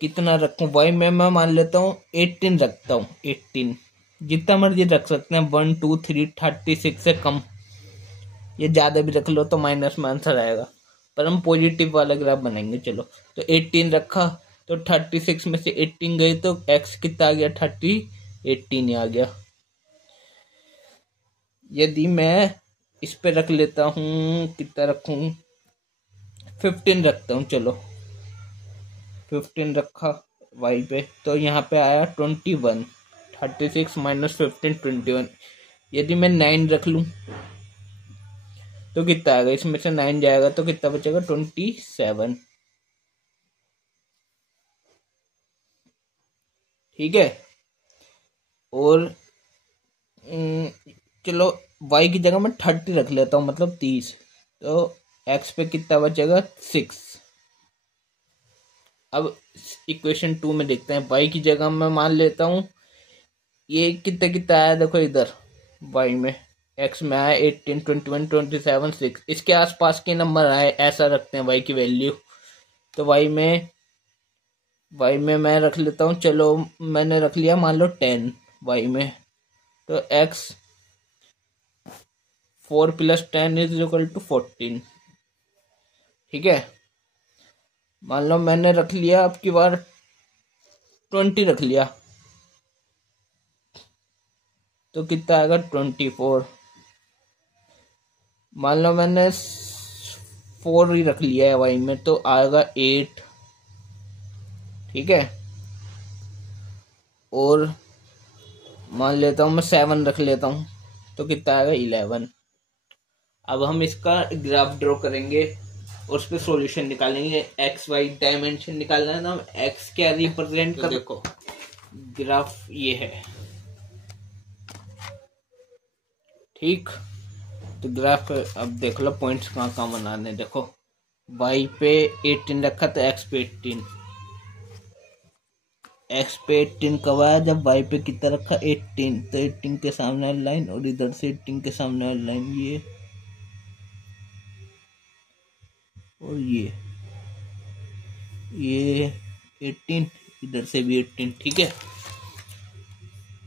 कितना रखूं, y में मैं मान लेता हूँ 18 रखता हूँ, 18, जितना मर्जी रख सकते हैं, 1 2 3 36 से कम, ये ज्यादा भी रख लो तो माइनस में आंसर आएगा, पर हम पॉजिटिव वाला ग्राफ बनाएंगे। चलो तो 18 रखा, तो 36 में से 18 गई तो x कितना आ गया, 18 आ गया। यदि मैं इस पे रख लेता हूँ, कितना रखूं, 15 रखता हूँ, चलो 15 रखा y पे, तो यहाँ पे आया 21, 36 माइनस 15 21। यदि मैं 9 रख लूँ तो कितना आएगा, इसमें से 9 जाएगा तो कितना बचेगा, 27। ठीक है, और चलो y की जगह मैं 30 रख लेता हूँ, मतलब 30, तो x पे कितना बचेगा, 6। अब इक्वेशन 2 में देखते हैं, y की जगह मैं मान लेता हूँ, ये कितना कितना आया देखो इधर, y में x में आया 18 21 27 6, इसके आसपास के नंबर आए, ऐसा रखते हैं y की वैल्यू। तो y में मैं रख लेता हूँ, चलो मैंने रख लिया मान लो 10 y में, तो x 4 plus 10 is equal to 14। ठीक है, मान लो मैंने रख लिया अब की बार 20 रख लिया, तो कितना आएगा 24। मान लो मैंने 4 ही रख लिया है वाई में, तो आएगा 8। ठीक है, और मान लेता हूँ मैं 7 रख लेता हूँ, तो कितना आएगा 11। अब हम इसका ग्राफ ड्रॉ करेंगे और उस पर सॉल्यूशन निकालेंगे। एक्स वाई डायमेंशन निकालना है ना, एक्स क्या रिप्रेजेंट कर, देखो ग्राफ ये है। ठीक, तो ग्राफ अब देख लो पॉइंट्स कहाँ कहाँ बनाने, देखो y पे 18 रखा तो x पे 18, x पे 18 कब आया, जब y पे कितना रखा 18, तो 18 के सामने वाली लाइन और इधर से 18 के सामने वाली लाइन, ये और ये 18, इधर से भी 18। ठीक है,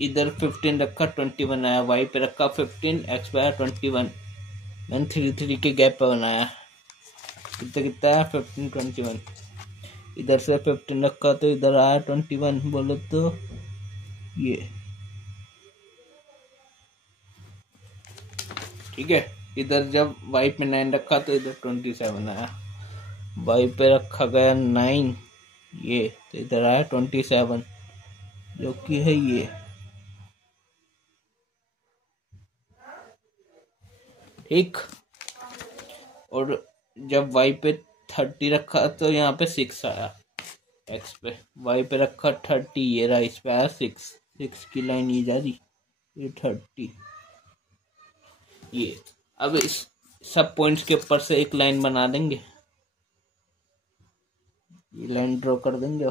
इधर 15 रखा 21 आया, y पे रखा 15, x पे आया 21, मैंने 3 3 के गैप पे बनाया, कितना कितना आया 15 21, इधर से 15 रखा तो इधर आया 21, बोलो तो ये। ठीक है, इधर जब y पे 9 रखा तो इधर 27 आया। वाई पे रखा गया 9, ये तो इधर आया 27 जो कि है ये। ठीक, और जब वाई पे 30 रखा तो यहाँ पे 6 आया एक्स पे, वाई पे रखा 30, ये रहा, इस पे आया 6 की लाइन ये जा रही, ये 30 ये। अब इस सब पॉइंट्स के ऊपर से एक लाइन बना देंगे, ये लाइन ड्रॉ कर देंगे।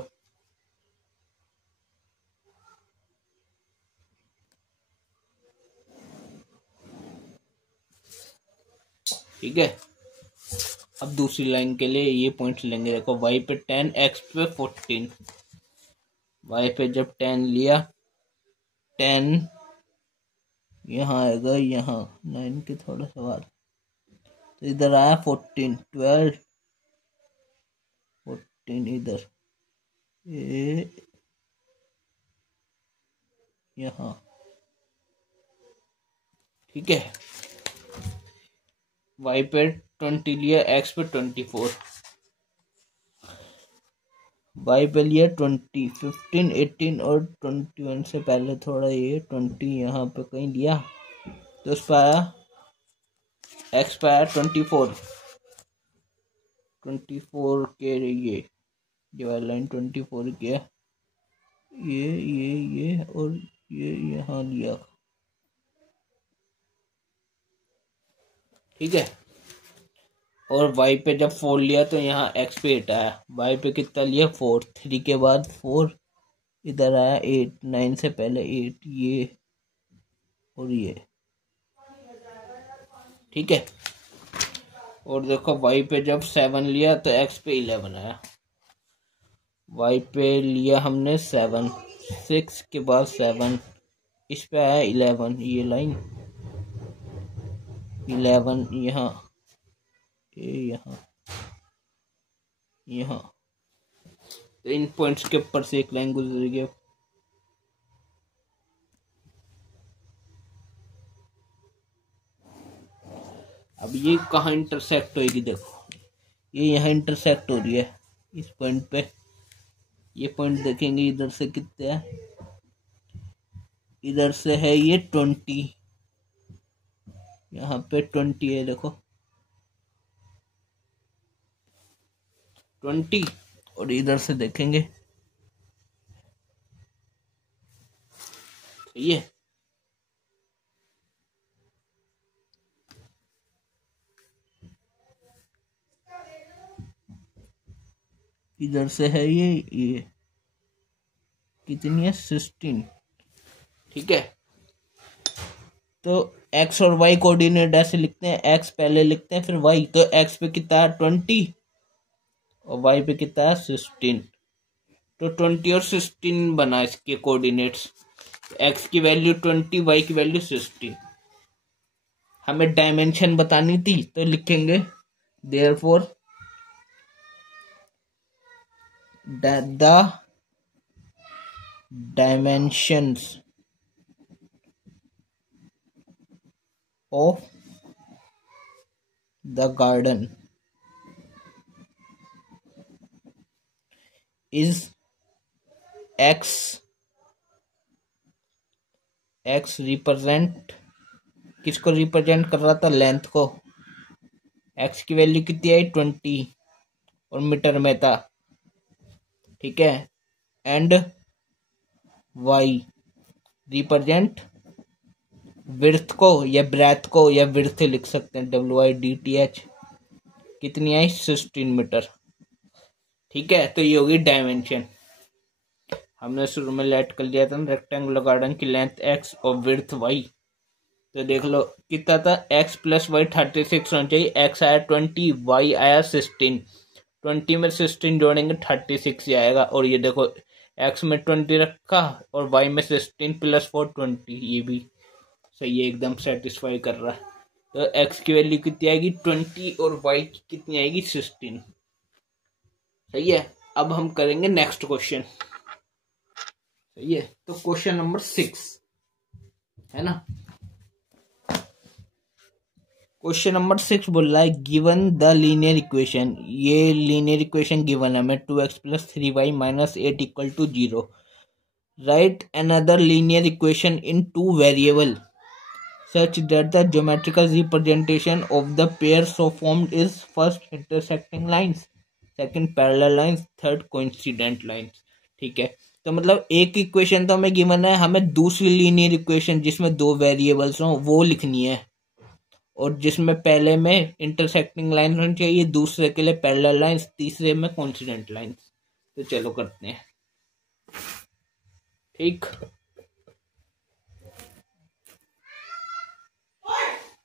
ठीक है, अब दूसरी लाइन के लिए ये पॉइंट्स लेंगे। देखो वाई पे 10, एक्स पे 14। वाई पे जब 10 लिया, 10 यहाँ आएगा, यहाँ 9 के थोड़ा सा बाद, तो इधर आया 14, 12, 14 इधर, ये यहाँ। ठीक है, वाई पे 20 लिया, एक्स पे 24, वाई पे लिया 20, 15, 18 और 21 से पहले थोड़ा ये 20 यहाँ पे कहीं लिया, तो उस पर आया एक्स पे आया 24 के ये वाला लाइन 24 के ये और ये यहाँ लिया। ठीक है, और y पे जब 4 लिया तो यहाँ x पे 8 आया, y पे कितना लिया 4, 3 के बाद 4, इधर आया 8, 9 से पहले 8, ये और ये। ठीक है, और देखो y पे जब 7 लिया तो x पे 11 आया, y पे लिया हमने 7, 6 के बाद 7, इस पे आया 11, ये लाइन 11 यहाँ, ये यहाँ, तो इन पॉइंट्स के ऊपर से एक लाइन गुजर गया। अब ये कहाँ इंटरसेक्ट होगी, देखो ये यहाँ इंटरसेक्ट हो रही है इस पॉइंट पे, ये पॉइंट देखेंगे इधर से कितना है, इधर से है ये 20, यहाँ पे 20 है, देखो 20, और इधर से देखेंगे ये इधर से है ये कितनी है 16। ठीक है, तो x और y कोऑर्डिनेट ऐसे लिखते हैं, x पहले लिखते हैं फिर y, तो x पे कितना है 20 और y पे कितना है 16, तो 20 और 16 बना इसके कोऑर्डिनेट्स, x की वैल्यू 20, y की वैल्यू 16। हमें डायमेंशन बतानी थी तो लिखेंगे therefore the dimensions of the garden is x represent, किसको रिप्रेजेंट कर रहा था, लेंथ को। x की वैल्यू कितनी आई 20 और मीटर में था। ठीक है, एंड y रिप्रेजेंट विड्थ को या ब्रेथ को, या विड्थ लिख सकते हैं WIDTH, कितनी आई 16 मीटर। ठीक है, तो ये होगी डायमेंशन। हमने शुरू में लेट कर लिया था रेक्टेंगुलर गार्डन की लेंथ x और विड्थ y, तो देख लो कितना था, x प्लस वाई 36 होना चाहिए, x आया 20, y आया 16, 20 में 16 जोड़ेंगे 36 ही आएगा, और ये देखो x में 20 रखा और y में 16 प्लस 4 20, ये भी सही है, एकदम सेटिस्फाई कर रहा है। तो x की वैल्यू कितनी आएगी 20 और y की कितनी आएगी 16। सही है, अब हम करेंगे नेक्स्ट क्वेश्चन। सही है, तो क्वेश्चन नंबर 6 है ना, क्वेश्चन नंबर 6 बोल रहा है गिवन द लीनियर इक्वेशन, ये लीनियर इक्वेशन गिवन है हमें 2x + 3y - 8 = 0. Right another linear equation in 2 variable such that the geometrical representation of the pair so formed is first intersecting lines, second parallel lines, third coincident lines. ठीक है, तो मतलब एक equation तो हमें given है, हमें दूसरी लीनियर इक्वेशन जिसमें 2 वेरिएबल्स हों वो लिखनी है, और जिसमें पहले में इंटरसेक्टिंग लाइन होनी चाहिए, दूसरे के लिए पैरेलल लाइंस, तीसरे में कोइंसिडेंट लाइंस. तो चलो करते हैं. ठीक,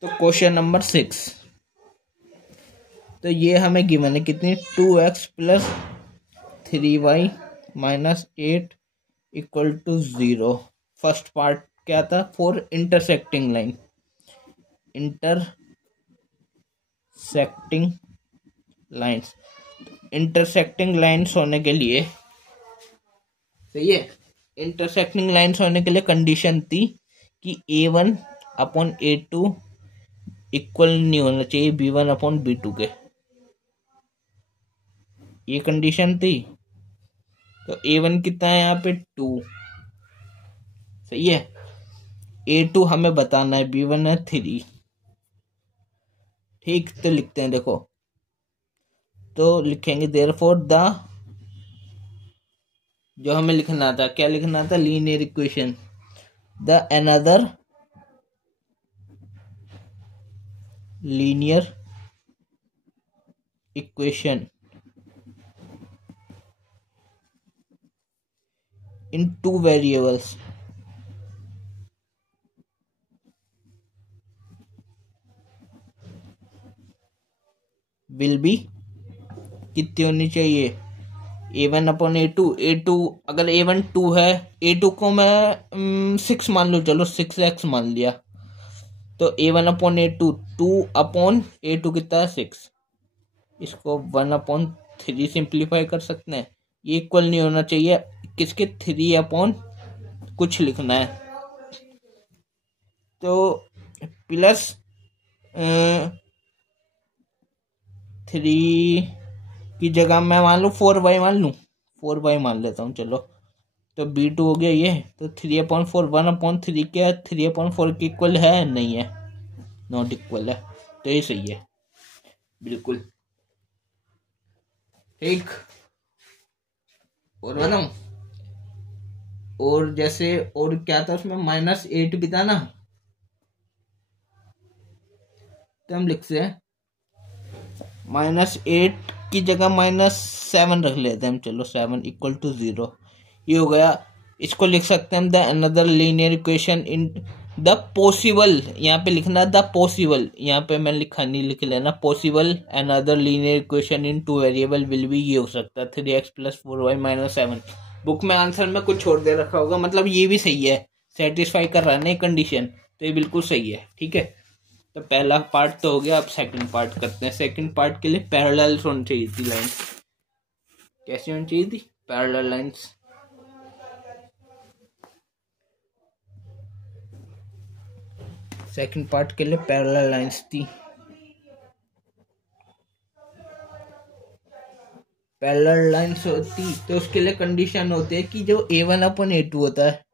तो क्वेश्चन नंबर 6, तो ये हमें गिवन है कितनी 2x + 3y - 8 = 0. फर्स्ट पार्ट क्या था, for intersecting line, intersecting lines. Intersecting lines होने के लिए, सही है, इंटरसेक्टिंग लाइंस होने के लिए कंडीशन थी कि A1/A2 इक्वल नहीं होना चाहिए B1/B2 के, ये कंडीशन थी. तो A1 कितना है यहाँ पे 2, सही है. A2 हमें बताना है, B1 है 3. ठीक, तो लिखते हैं, देखो, तो लिखेंगे देयरफॉर द, जो हमें लिखना था, क्या लिखना था, linear equation, the another linear equation in 2 variables will be कितनी होनी चाहिए, A1/A2. A2 अगर A1 2 है, A2 को मैं 6 मान लूँ, चलो 6x मान लिया, तो A1/A2 2/A2 कितना है 6. इसको 1/3 सिंप्लीफाई कर सकते हैं. ये इक्वल नहीं होना चाहिए किसके, 3/ कुछ लिखना है, तो प्लस 3 की जगह मैं मान लूँ 4y मान लूँ, 4y मान लेता हूँ, चलो. तो B2 हो गया ये, तो 3/4 1/3 क्या 3/4 के इक्वल है, नहीं है, नॉट इक्वल है. तो ये सही है बिल्कुल. ठीक, और बताऊं, और जैसे और क्या था उसमें -8 भी था ना, तो हम लिखते हैं -8 की जगह -7 रख लेते हैं हम, चलो 7 = 0. ये हो गया. इसको लिख सकते हैं हम the another linear equation in the possible, यहाँ पे लिखना द पॉसिबल, यहाँ पे मैं लिखा नहीं, लिख लेना possible another linear equation in 2 variable will be, ये हो सकता है 3x + 4y - 7. बुक में आंसर में कुछ छोड़ दे रखा होगा, मतलब ये भी सही है, सेटिस्फाई कर रहा है ना कंडीशन, तो ये बिल्कुल सही है. ठीक है, तो पहला पार्ट तो हो गया. अब सेकंड पार्ट करते हैं. सेकंड पार्ट के लिए पैरेलल होनी चाहिए थी लाइंस. कैसी होनी चाहिए थी, पैरेलल लाइंस. सेकंड पार्ट के लिए पैरेलल लाइंस थी. पैरेलल लाइंस होती तो उसके लिए कंडीशन होती है कि जो A1/A2 होता है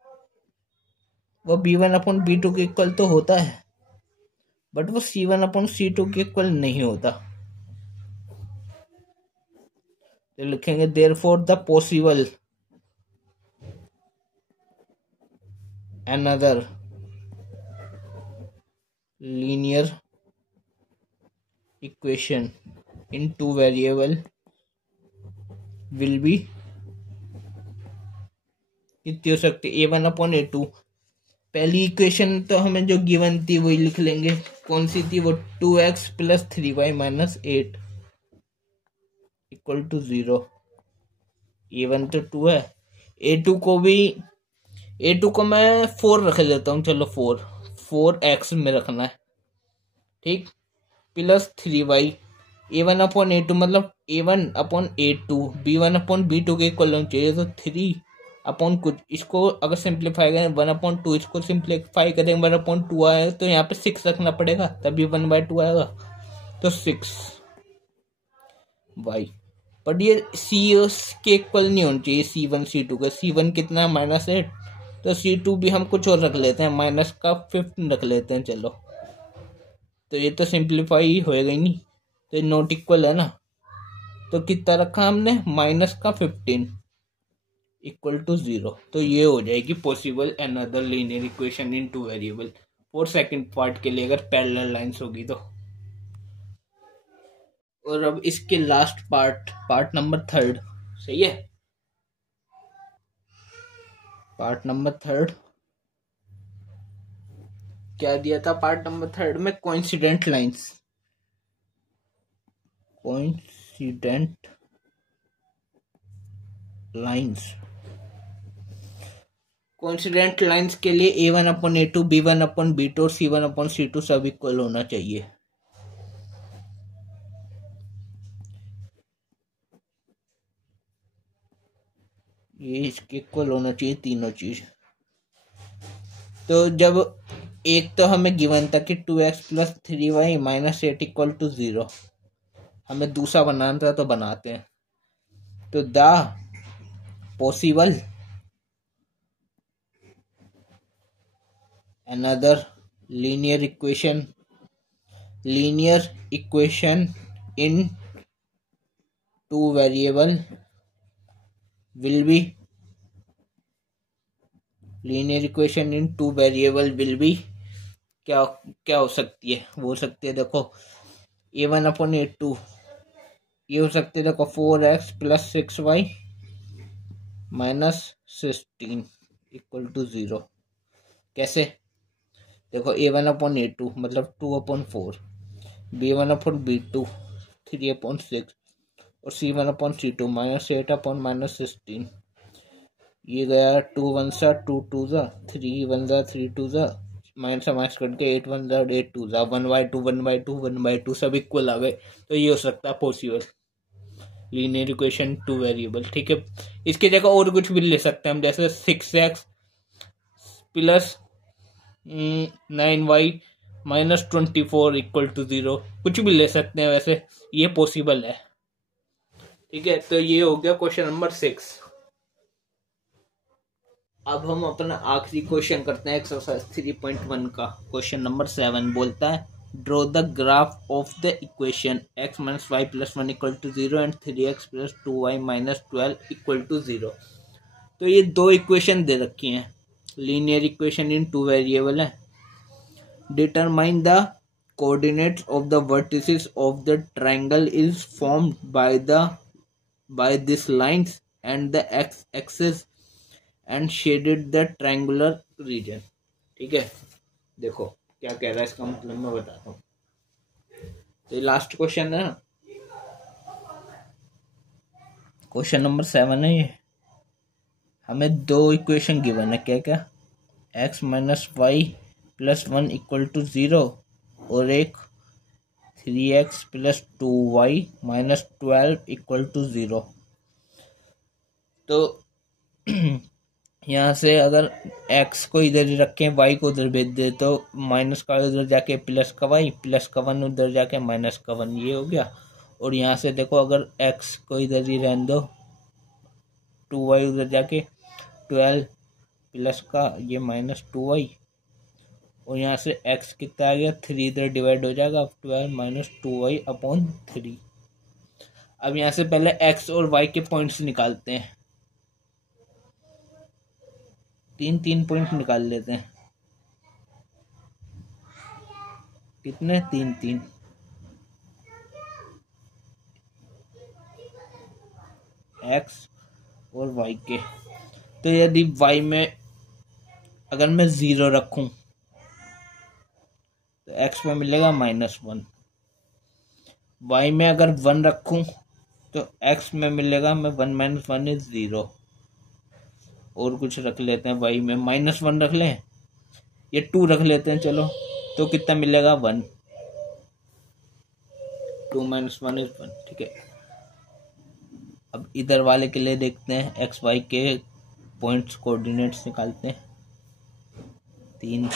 वो B1/B2 के इक्वल तो होता है, बट वो C1/C2 के इक्वल नहीं होता. तो लिखेंगे therefore the possible another linear equation in 2 variable will be कितनी हो सकती है, A1/A2. पहली इक्वेशन तो हमें जो गिवन थी वही लिख लेंगे. कौन सी थी वो, 2x + 3y - 8 = 0. A1 तो 2 है, A2 को मैं 4 रख लेता हूँ, चलो 4x में रखना है. ठीक, प्लस 3y, A1/A2 मतलब A1/A2 B1/B2 के इक्वल होना चाहिए, तो 3 अपॉन कुछ, इसको अगर सिंप्लीफाई करें 1/2, इसको सिंप्लीफाई करें 1/2 आए तो यहाँ पे 6 रखना पड़ेगा, तभी 1/2 आएगा, तो 6y। बट ये सी के इक्वल नहीं होना चाहिए C1 C2 का। C1 कितना है -8, तो C2 भी हम कुछ और रख लेते हैं, -15 रख लेते हैं। चलो, तो ये तो सिंप्लीफाई होएगा ही नहीं, तो नॉट इक्वल है ना, तो कितना रखा हमने -15 इक्वल टू 0। तो ये हो जाएगी possible another linear equation in 2 variable for second part के लिए, अगर पैरेलल लाइंस होगी तो। और अब इसके लास्ट पार्ट नंबर 3, सही है। पार्ट नंबर 3 क्या दिया था? पार्ट नंबर 3 में कोइंसिडेंट लाइंस, कोइंसिडेंट लाइंस के लिए A1/A2, B1/B2 और C1/C2 सब इक्वल होना चाहिए। ये इसके इक्वल होना चाहिए तीनों चीज। तो जब एक तो हमें गिवन था कि 2x + 3y - 8 = 0, हमें दूसरा बनाना था, तो बनाते हैं। तो the possible another linear equation in 2 variable will be क्या हो सकती है? वो हो सकती है, देखो A1/A2, ये हो सकती है, देखो 4x + 6y - 16 = 0। कैसे? देखो A1/A2 मतलब 2/4, B1/B2 3/6 और C1/C2 -8/- 16। ये गया 2 1 2 2 3 1 3 2 माइनस करके 8 1 8 2 1/2 1/2 1/2 सब इक्वल आ गए। तो ये हो सकता है पॉसिबल लीनियर इक्वेशन 2 वेरिएबल। ठीक है, इसकी जगह और कुछ भी ले सकते हैं हम, जैसे 6x + 9y - 24 = 0, कुछ भी ले सकते हैं, वैसे ये पॉसिबल है। ठीक है, तो ये हो गया क्वेश्चन नंबर 6। अब हम अपना आखिरी क्वेश्चन करते हैं एक्सरसाइज 3.1 का। क्वेश्चन नंबर 7 बोलता है draw the graph of the equation x - y + 1 = 0 and 3x + 2y - 12 = 0। तो ये दो इक्वेशन दे रखी हैं, लीनियर इक्वेशन इन 2 वेरिएबल है। Determine the coordinates of the vertices of the triangle is formed by this lines and the x axis and shaded the triangular region. ठीक है, देखो क्या कह रहा है, इसका मतलब मैं बताता हूँ। तो लास्ट क्वेश्चन है ना, क्वेश्चन नंबर 7 है ये। हमें दो इक्वेशन गिवन है, क्या क्या? x - y + 1 = 0 और एक 3x + 2y - 12 = 0। तो यहाँ से अगर x को इधर रखें, y को उधर भेज दे, तो माइनस का उधर जाके प्लस का y, प्लस का 1 उधर जाके माइनस का 1, ये हो गया। और यहाँ से देखो, अगर x को इधर ही रहने दो, 2y उधर जाके 12 प्लस का ये -2y, और यहाँ से x कितना आ गया, 3 इधर डिवाइड हो जाएगा, 12 - 2y/3। अब यहाँ से पहले x और y के पॉइंट्स निकालते हैं, 3 पॉइंट निकाल लेते हैं। कितने? 3 x और y के। तो यदि y में अगर मैं 0 रखूं तो x में मिलेगा -1, y में अगर 1 रखूं तो x में मिलेगा 1 - 1 = 0। और कुछ रख लेते हैं, y में -1 रख लें, ये 2 रख लेते हैं, चलो, तो कितना मिलेगा? 1। 2 - 1 = 1। ठीक है, अब इधर वाले के लिए देखते हैं, x y के पॉइंट्स कोऑर्डिनेट्स निकालते हैं। 3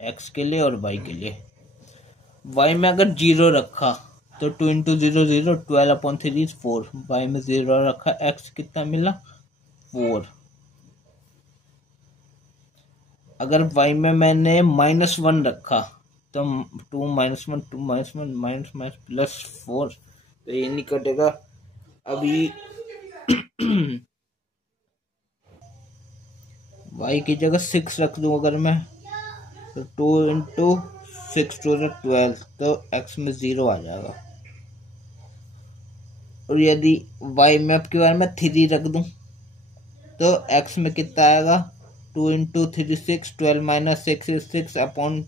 x के लिए और y के लिए। y में अगर 0 रखा तो 2 इंटू 0 0, 12/3 4। y में 0 रखा, x कितना मिला 4। अगर y में मैंने -1 रखा तो 2 - 1 2 - 1 माइनस +4, तो ये नहीं कटेगा। अभी y की जगह 6 रख दूं अगर मैं, तो 2 इंटू 6 2 12, तो x में 0 आ जाएगा। और यदि y में अब की बार मैं 3 रख दूं तो x में कितना आएगा 2 इंटू 3 6, 12 माइनस 6 is 6/3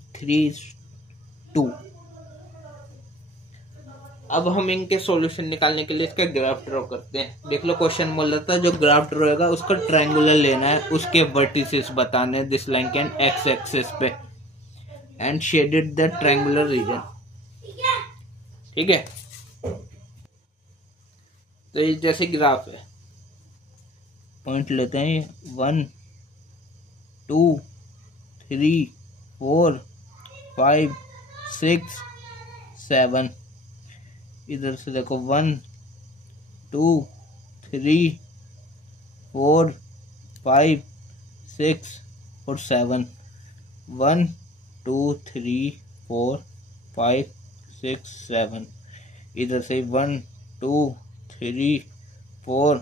2। अब हम इनके सॉल्यूशन निकालने के लिए इसका ग्राफ ड्रॉ करते हैं। देख लो क्वेश्चन बोल रहा था जो ग्राफ ड्रॉ होगा उसका ट्रायंगुलर लेना है, उसके वर्टिसेस बताने this line can x axis पे and shaded the triangular region. ठीक है, तो ये जैसे ग्राफ है, पॉइंट लेते हैं 1 2 3 4 5 6 7। इधर से देखो 1 2 3 4 5 6 और 7। 1 2 3 4 5 6 7। इधर से 1 2 3 4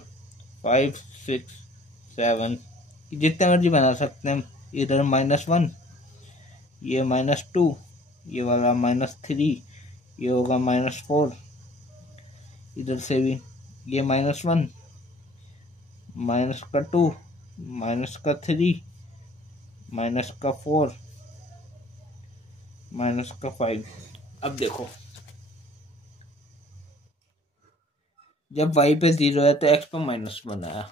5 6 7, जितने मर्जी बना सकते हैं। इधर -1, ये -2, ये वाला -3, ये होगा -4। इधर से भी ये -1, -2, -3, -4, -5। अब देखो जब y पे 0 है तो x पे -1 आया,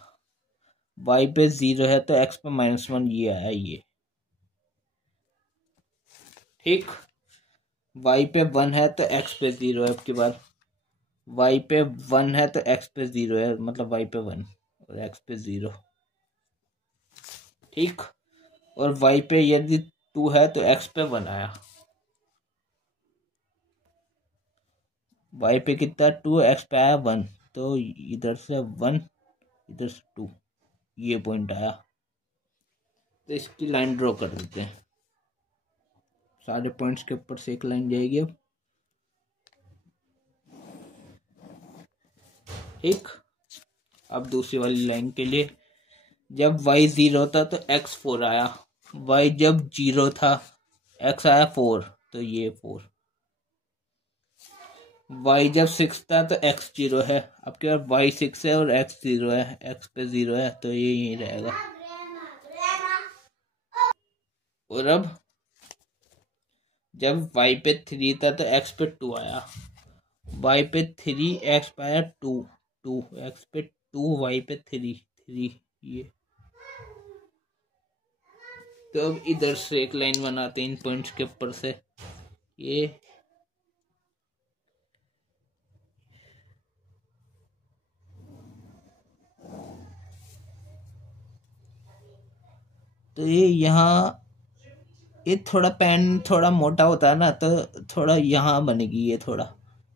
y पे 0 है तो x पे -1 ये आया ये। ठीक, y पे 1 है तो x पे 0 है। अब की बार y पे 1 है तो x पे 0 है, मतलब y पे 1 और x पे 0। ठीक, और y पे यदि 2 है तो x पे 1 आया। y पे कितना 2, x पे आया 1, तो इधर से 1 इधर से 2, ये पॉइंट आया। तो इसकी लाइन ड्रॉ कर देते हैं। सारे पॉइंट्स के ऊपर से एक लाइन जाएगी अब। ठीक, अब दूसरी वाली लाइन के लिए जब y 0 था तो x 4 आया, y जब 0 था x आया 4, तो ये 4। y जब 6 था तो x 0 है, अब क्या y 6 है और x 0 है, x पे 0 है तो ये यही रहेगा। और अब जब y पे 3 था तो x पे 2 आया, y पे 3 x पे आया 2 2, x पे 2 y पे 3 3, ये। तो अब इधर से एक लाइन बनाते हैं इन पॉइंट्स के ऊपर से, ये तो ये यहाँ, ये थोड़ा पेन थोड़ा मोटा होता है ना, तो थोड़ा यहाँ बनेगी ये थोड़ा।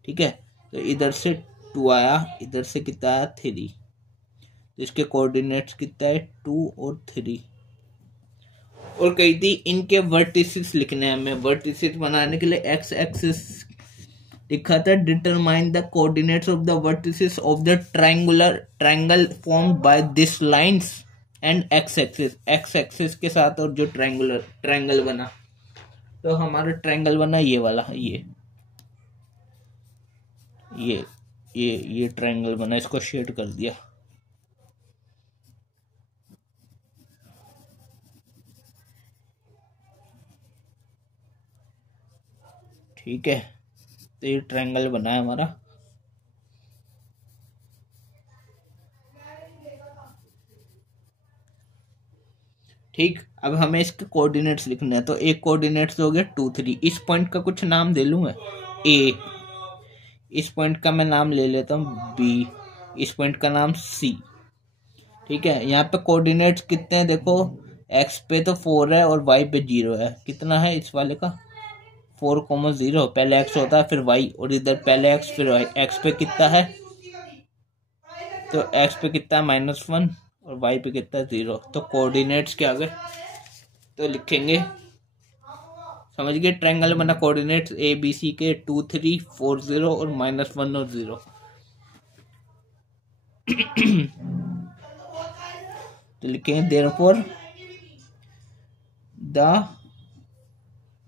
ठीक है, तो इधर से 2 आया, इधर से कितना आया 3, तो इसके कोऑर्डिनेट्स कितना है 2 और 3। और कही थी इनके वर्टिसेस लिखने हैं हमें। वर्टिसेस बनाने के लिए एक्स एक्सिस लिखा था, determine the coordinates of the vertices of the triangle formed by this lines and x axis के साथ, और जो ट्रायंगल बना, तो हमारा ट्रायंगल बना ये वाला, ये ट्रायंगल बना, इसको शेड कर दिया। ठीक है, तो ये ट्रायंगल बना है हमारा। ठीक, अब हमें इसके कोऑर्डिनेट्स लिखने हैं, तो एक कोऑर्डिनेट्स हो गया 2 3। इस पॉइंट का कुछ नाम दे लूँ मैं, ए, इस पॉइंट का मैं नाम ले लेता हूँ बी, इस पॉइंट का नाम सी। ठीक है, यहाँ पे कोऑर्डिनेट्स कितने हैं देखो, एक्स पे तो 4 है और वाई पे 0 है। कितना है इस वाले का 4,0, पहले एक्स होता है फिर वाई, और इधर पहले एक्स फिर वाई। एक्स पे कितना है, तो एक्स पे कितना है -1 और वाई पे कितना है 0। तो कोऑर्डिनेट्स क्या आ गए, तो लिखेंगे, समझ गए, ट्रायंगल बना कोऑर्डिनेट्स ए बी सी के 2 3 4 0 और -1 और 0। तो लिखेंगे therefore the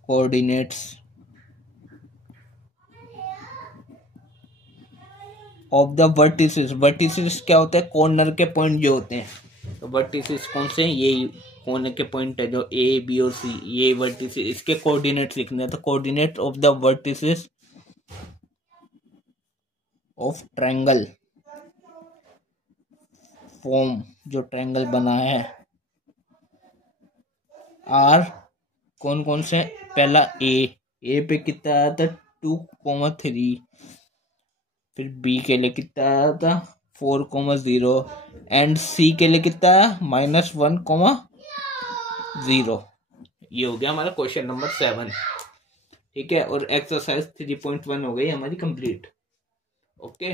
coordinates of the vertices. Vertices क्या होता है, कॉर्नर के पॉइंट जो होते हैं। तो वर्टिसेस कौन से हैं, ये कॉर्नर के पॉइंट है जो ए बी और सी, ये वर्टिसेस, इसके कोऑर्डिनेट्स लिखने हैं। तो coordinate of the vertices of triangle, form जो ट्रायंगल बना है, आर कौन कौन से, पहला ए पे कितना आया था 2,3, फिर बी के लिए कितना आया था 4,0 एंड सी के लिए कितना आया -1,0। ये हो गया हमारा क्वेश्चन नंबर 7। ठीक है, और एक्सरसाइज 3.1 हो गई हमारी कंप्लीट। ओके।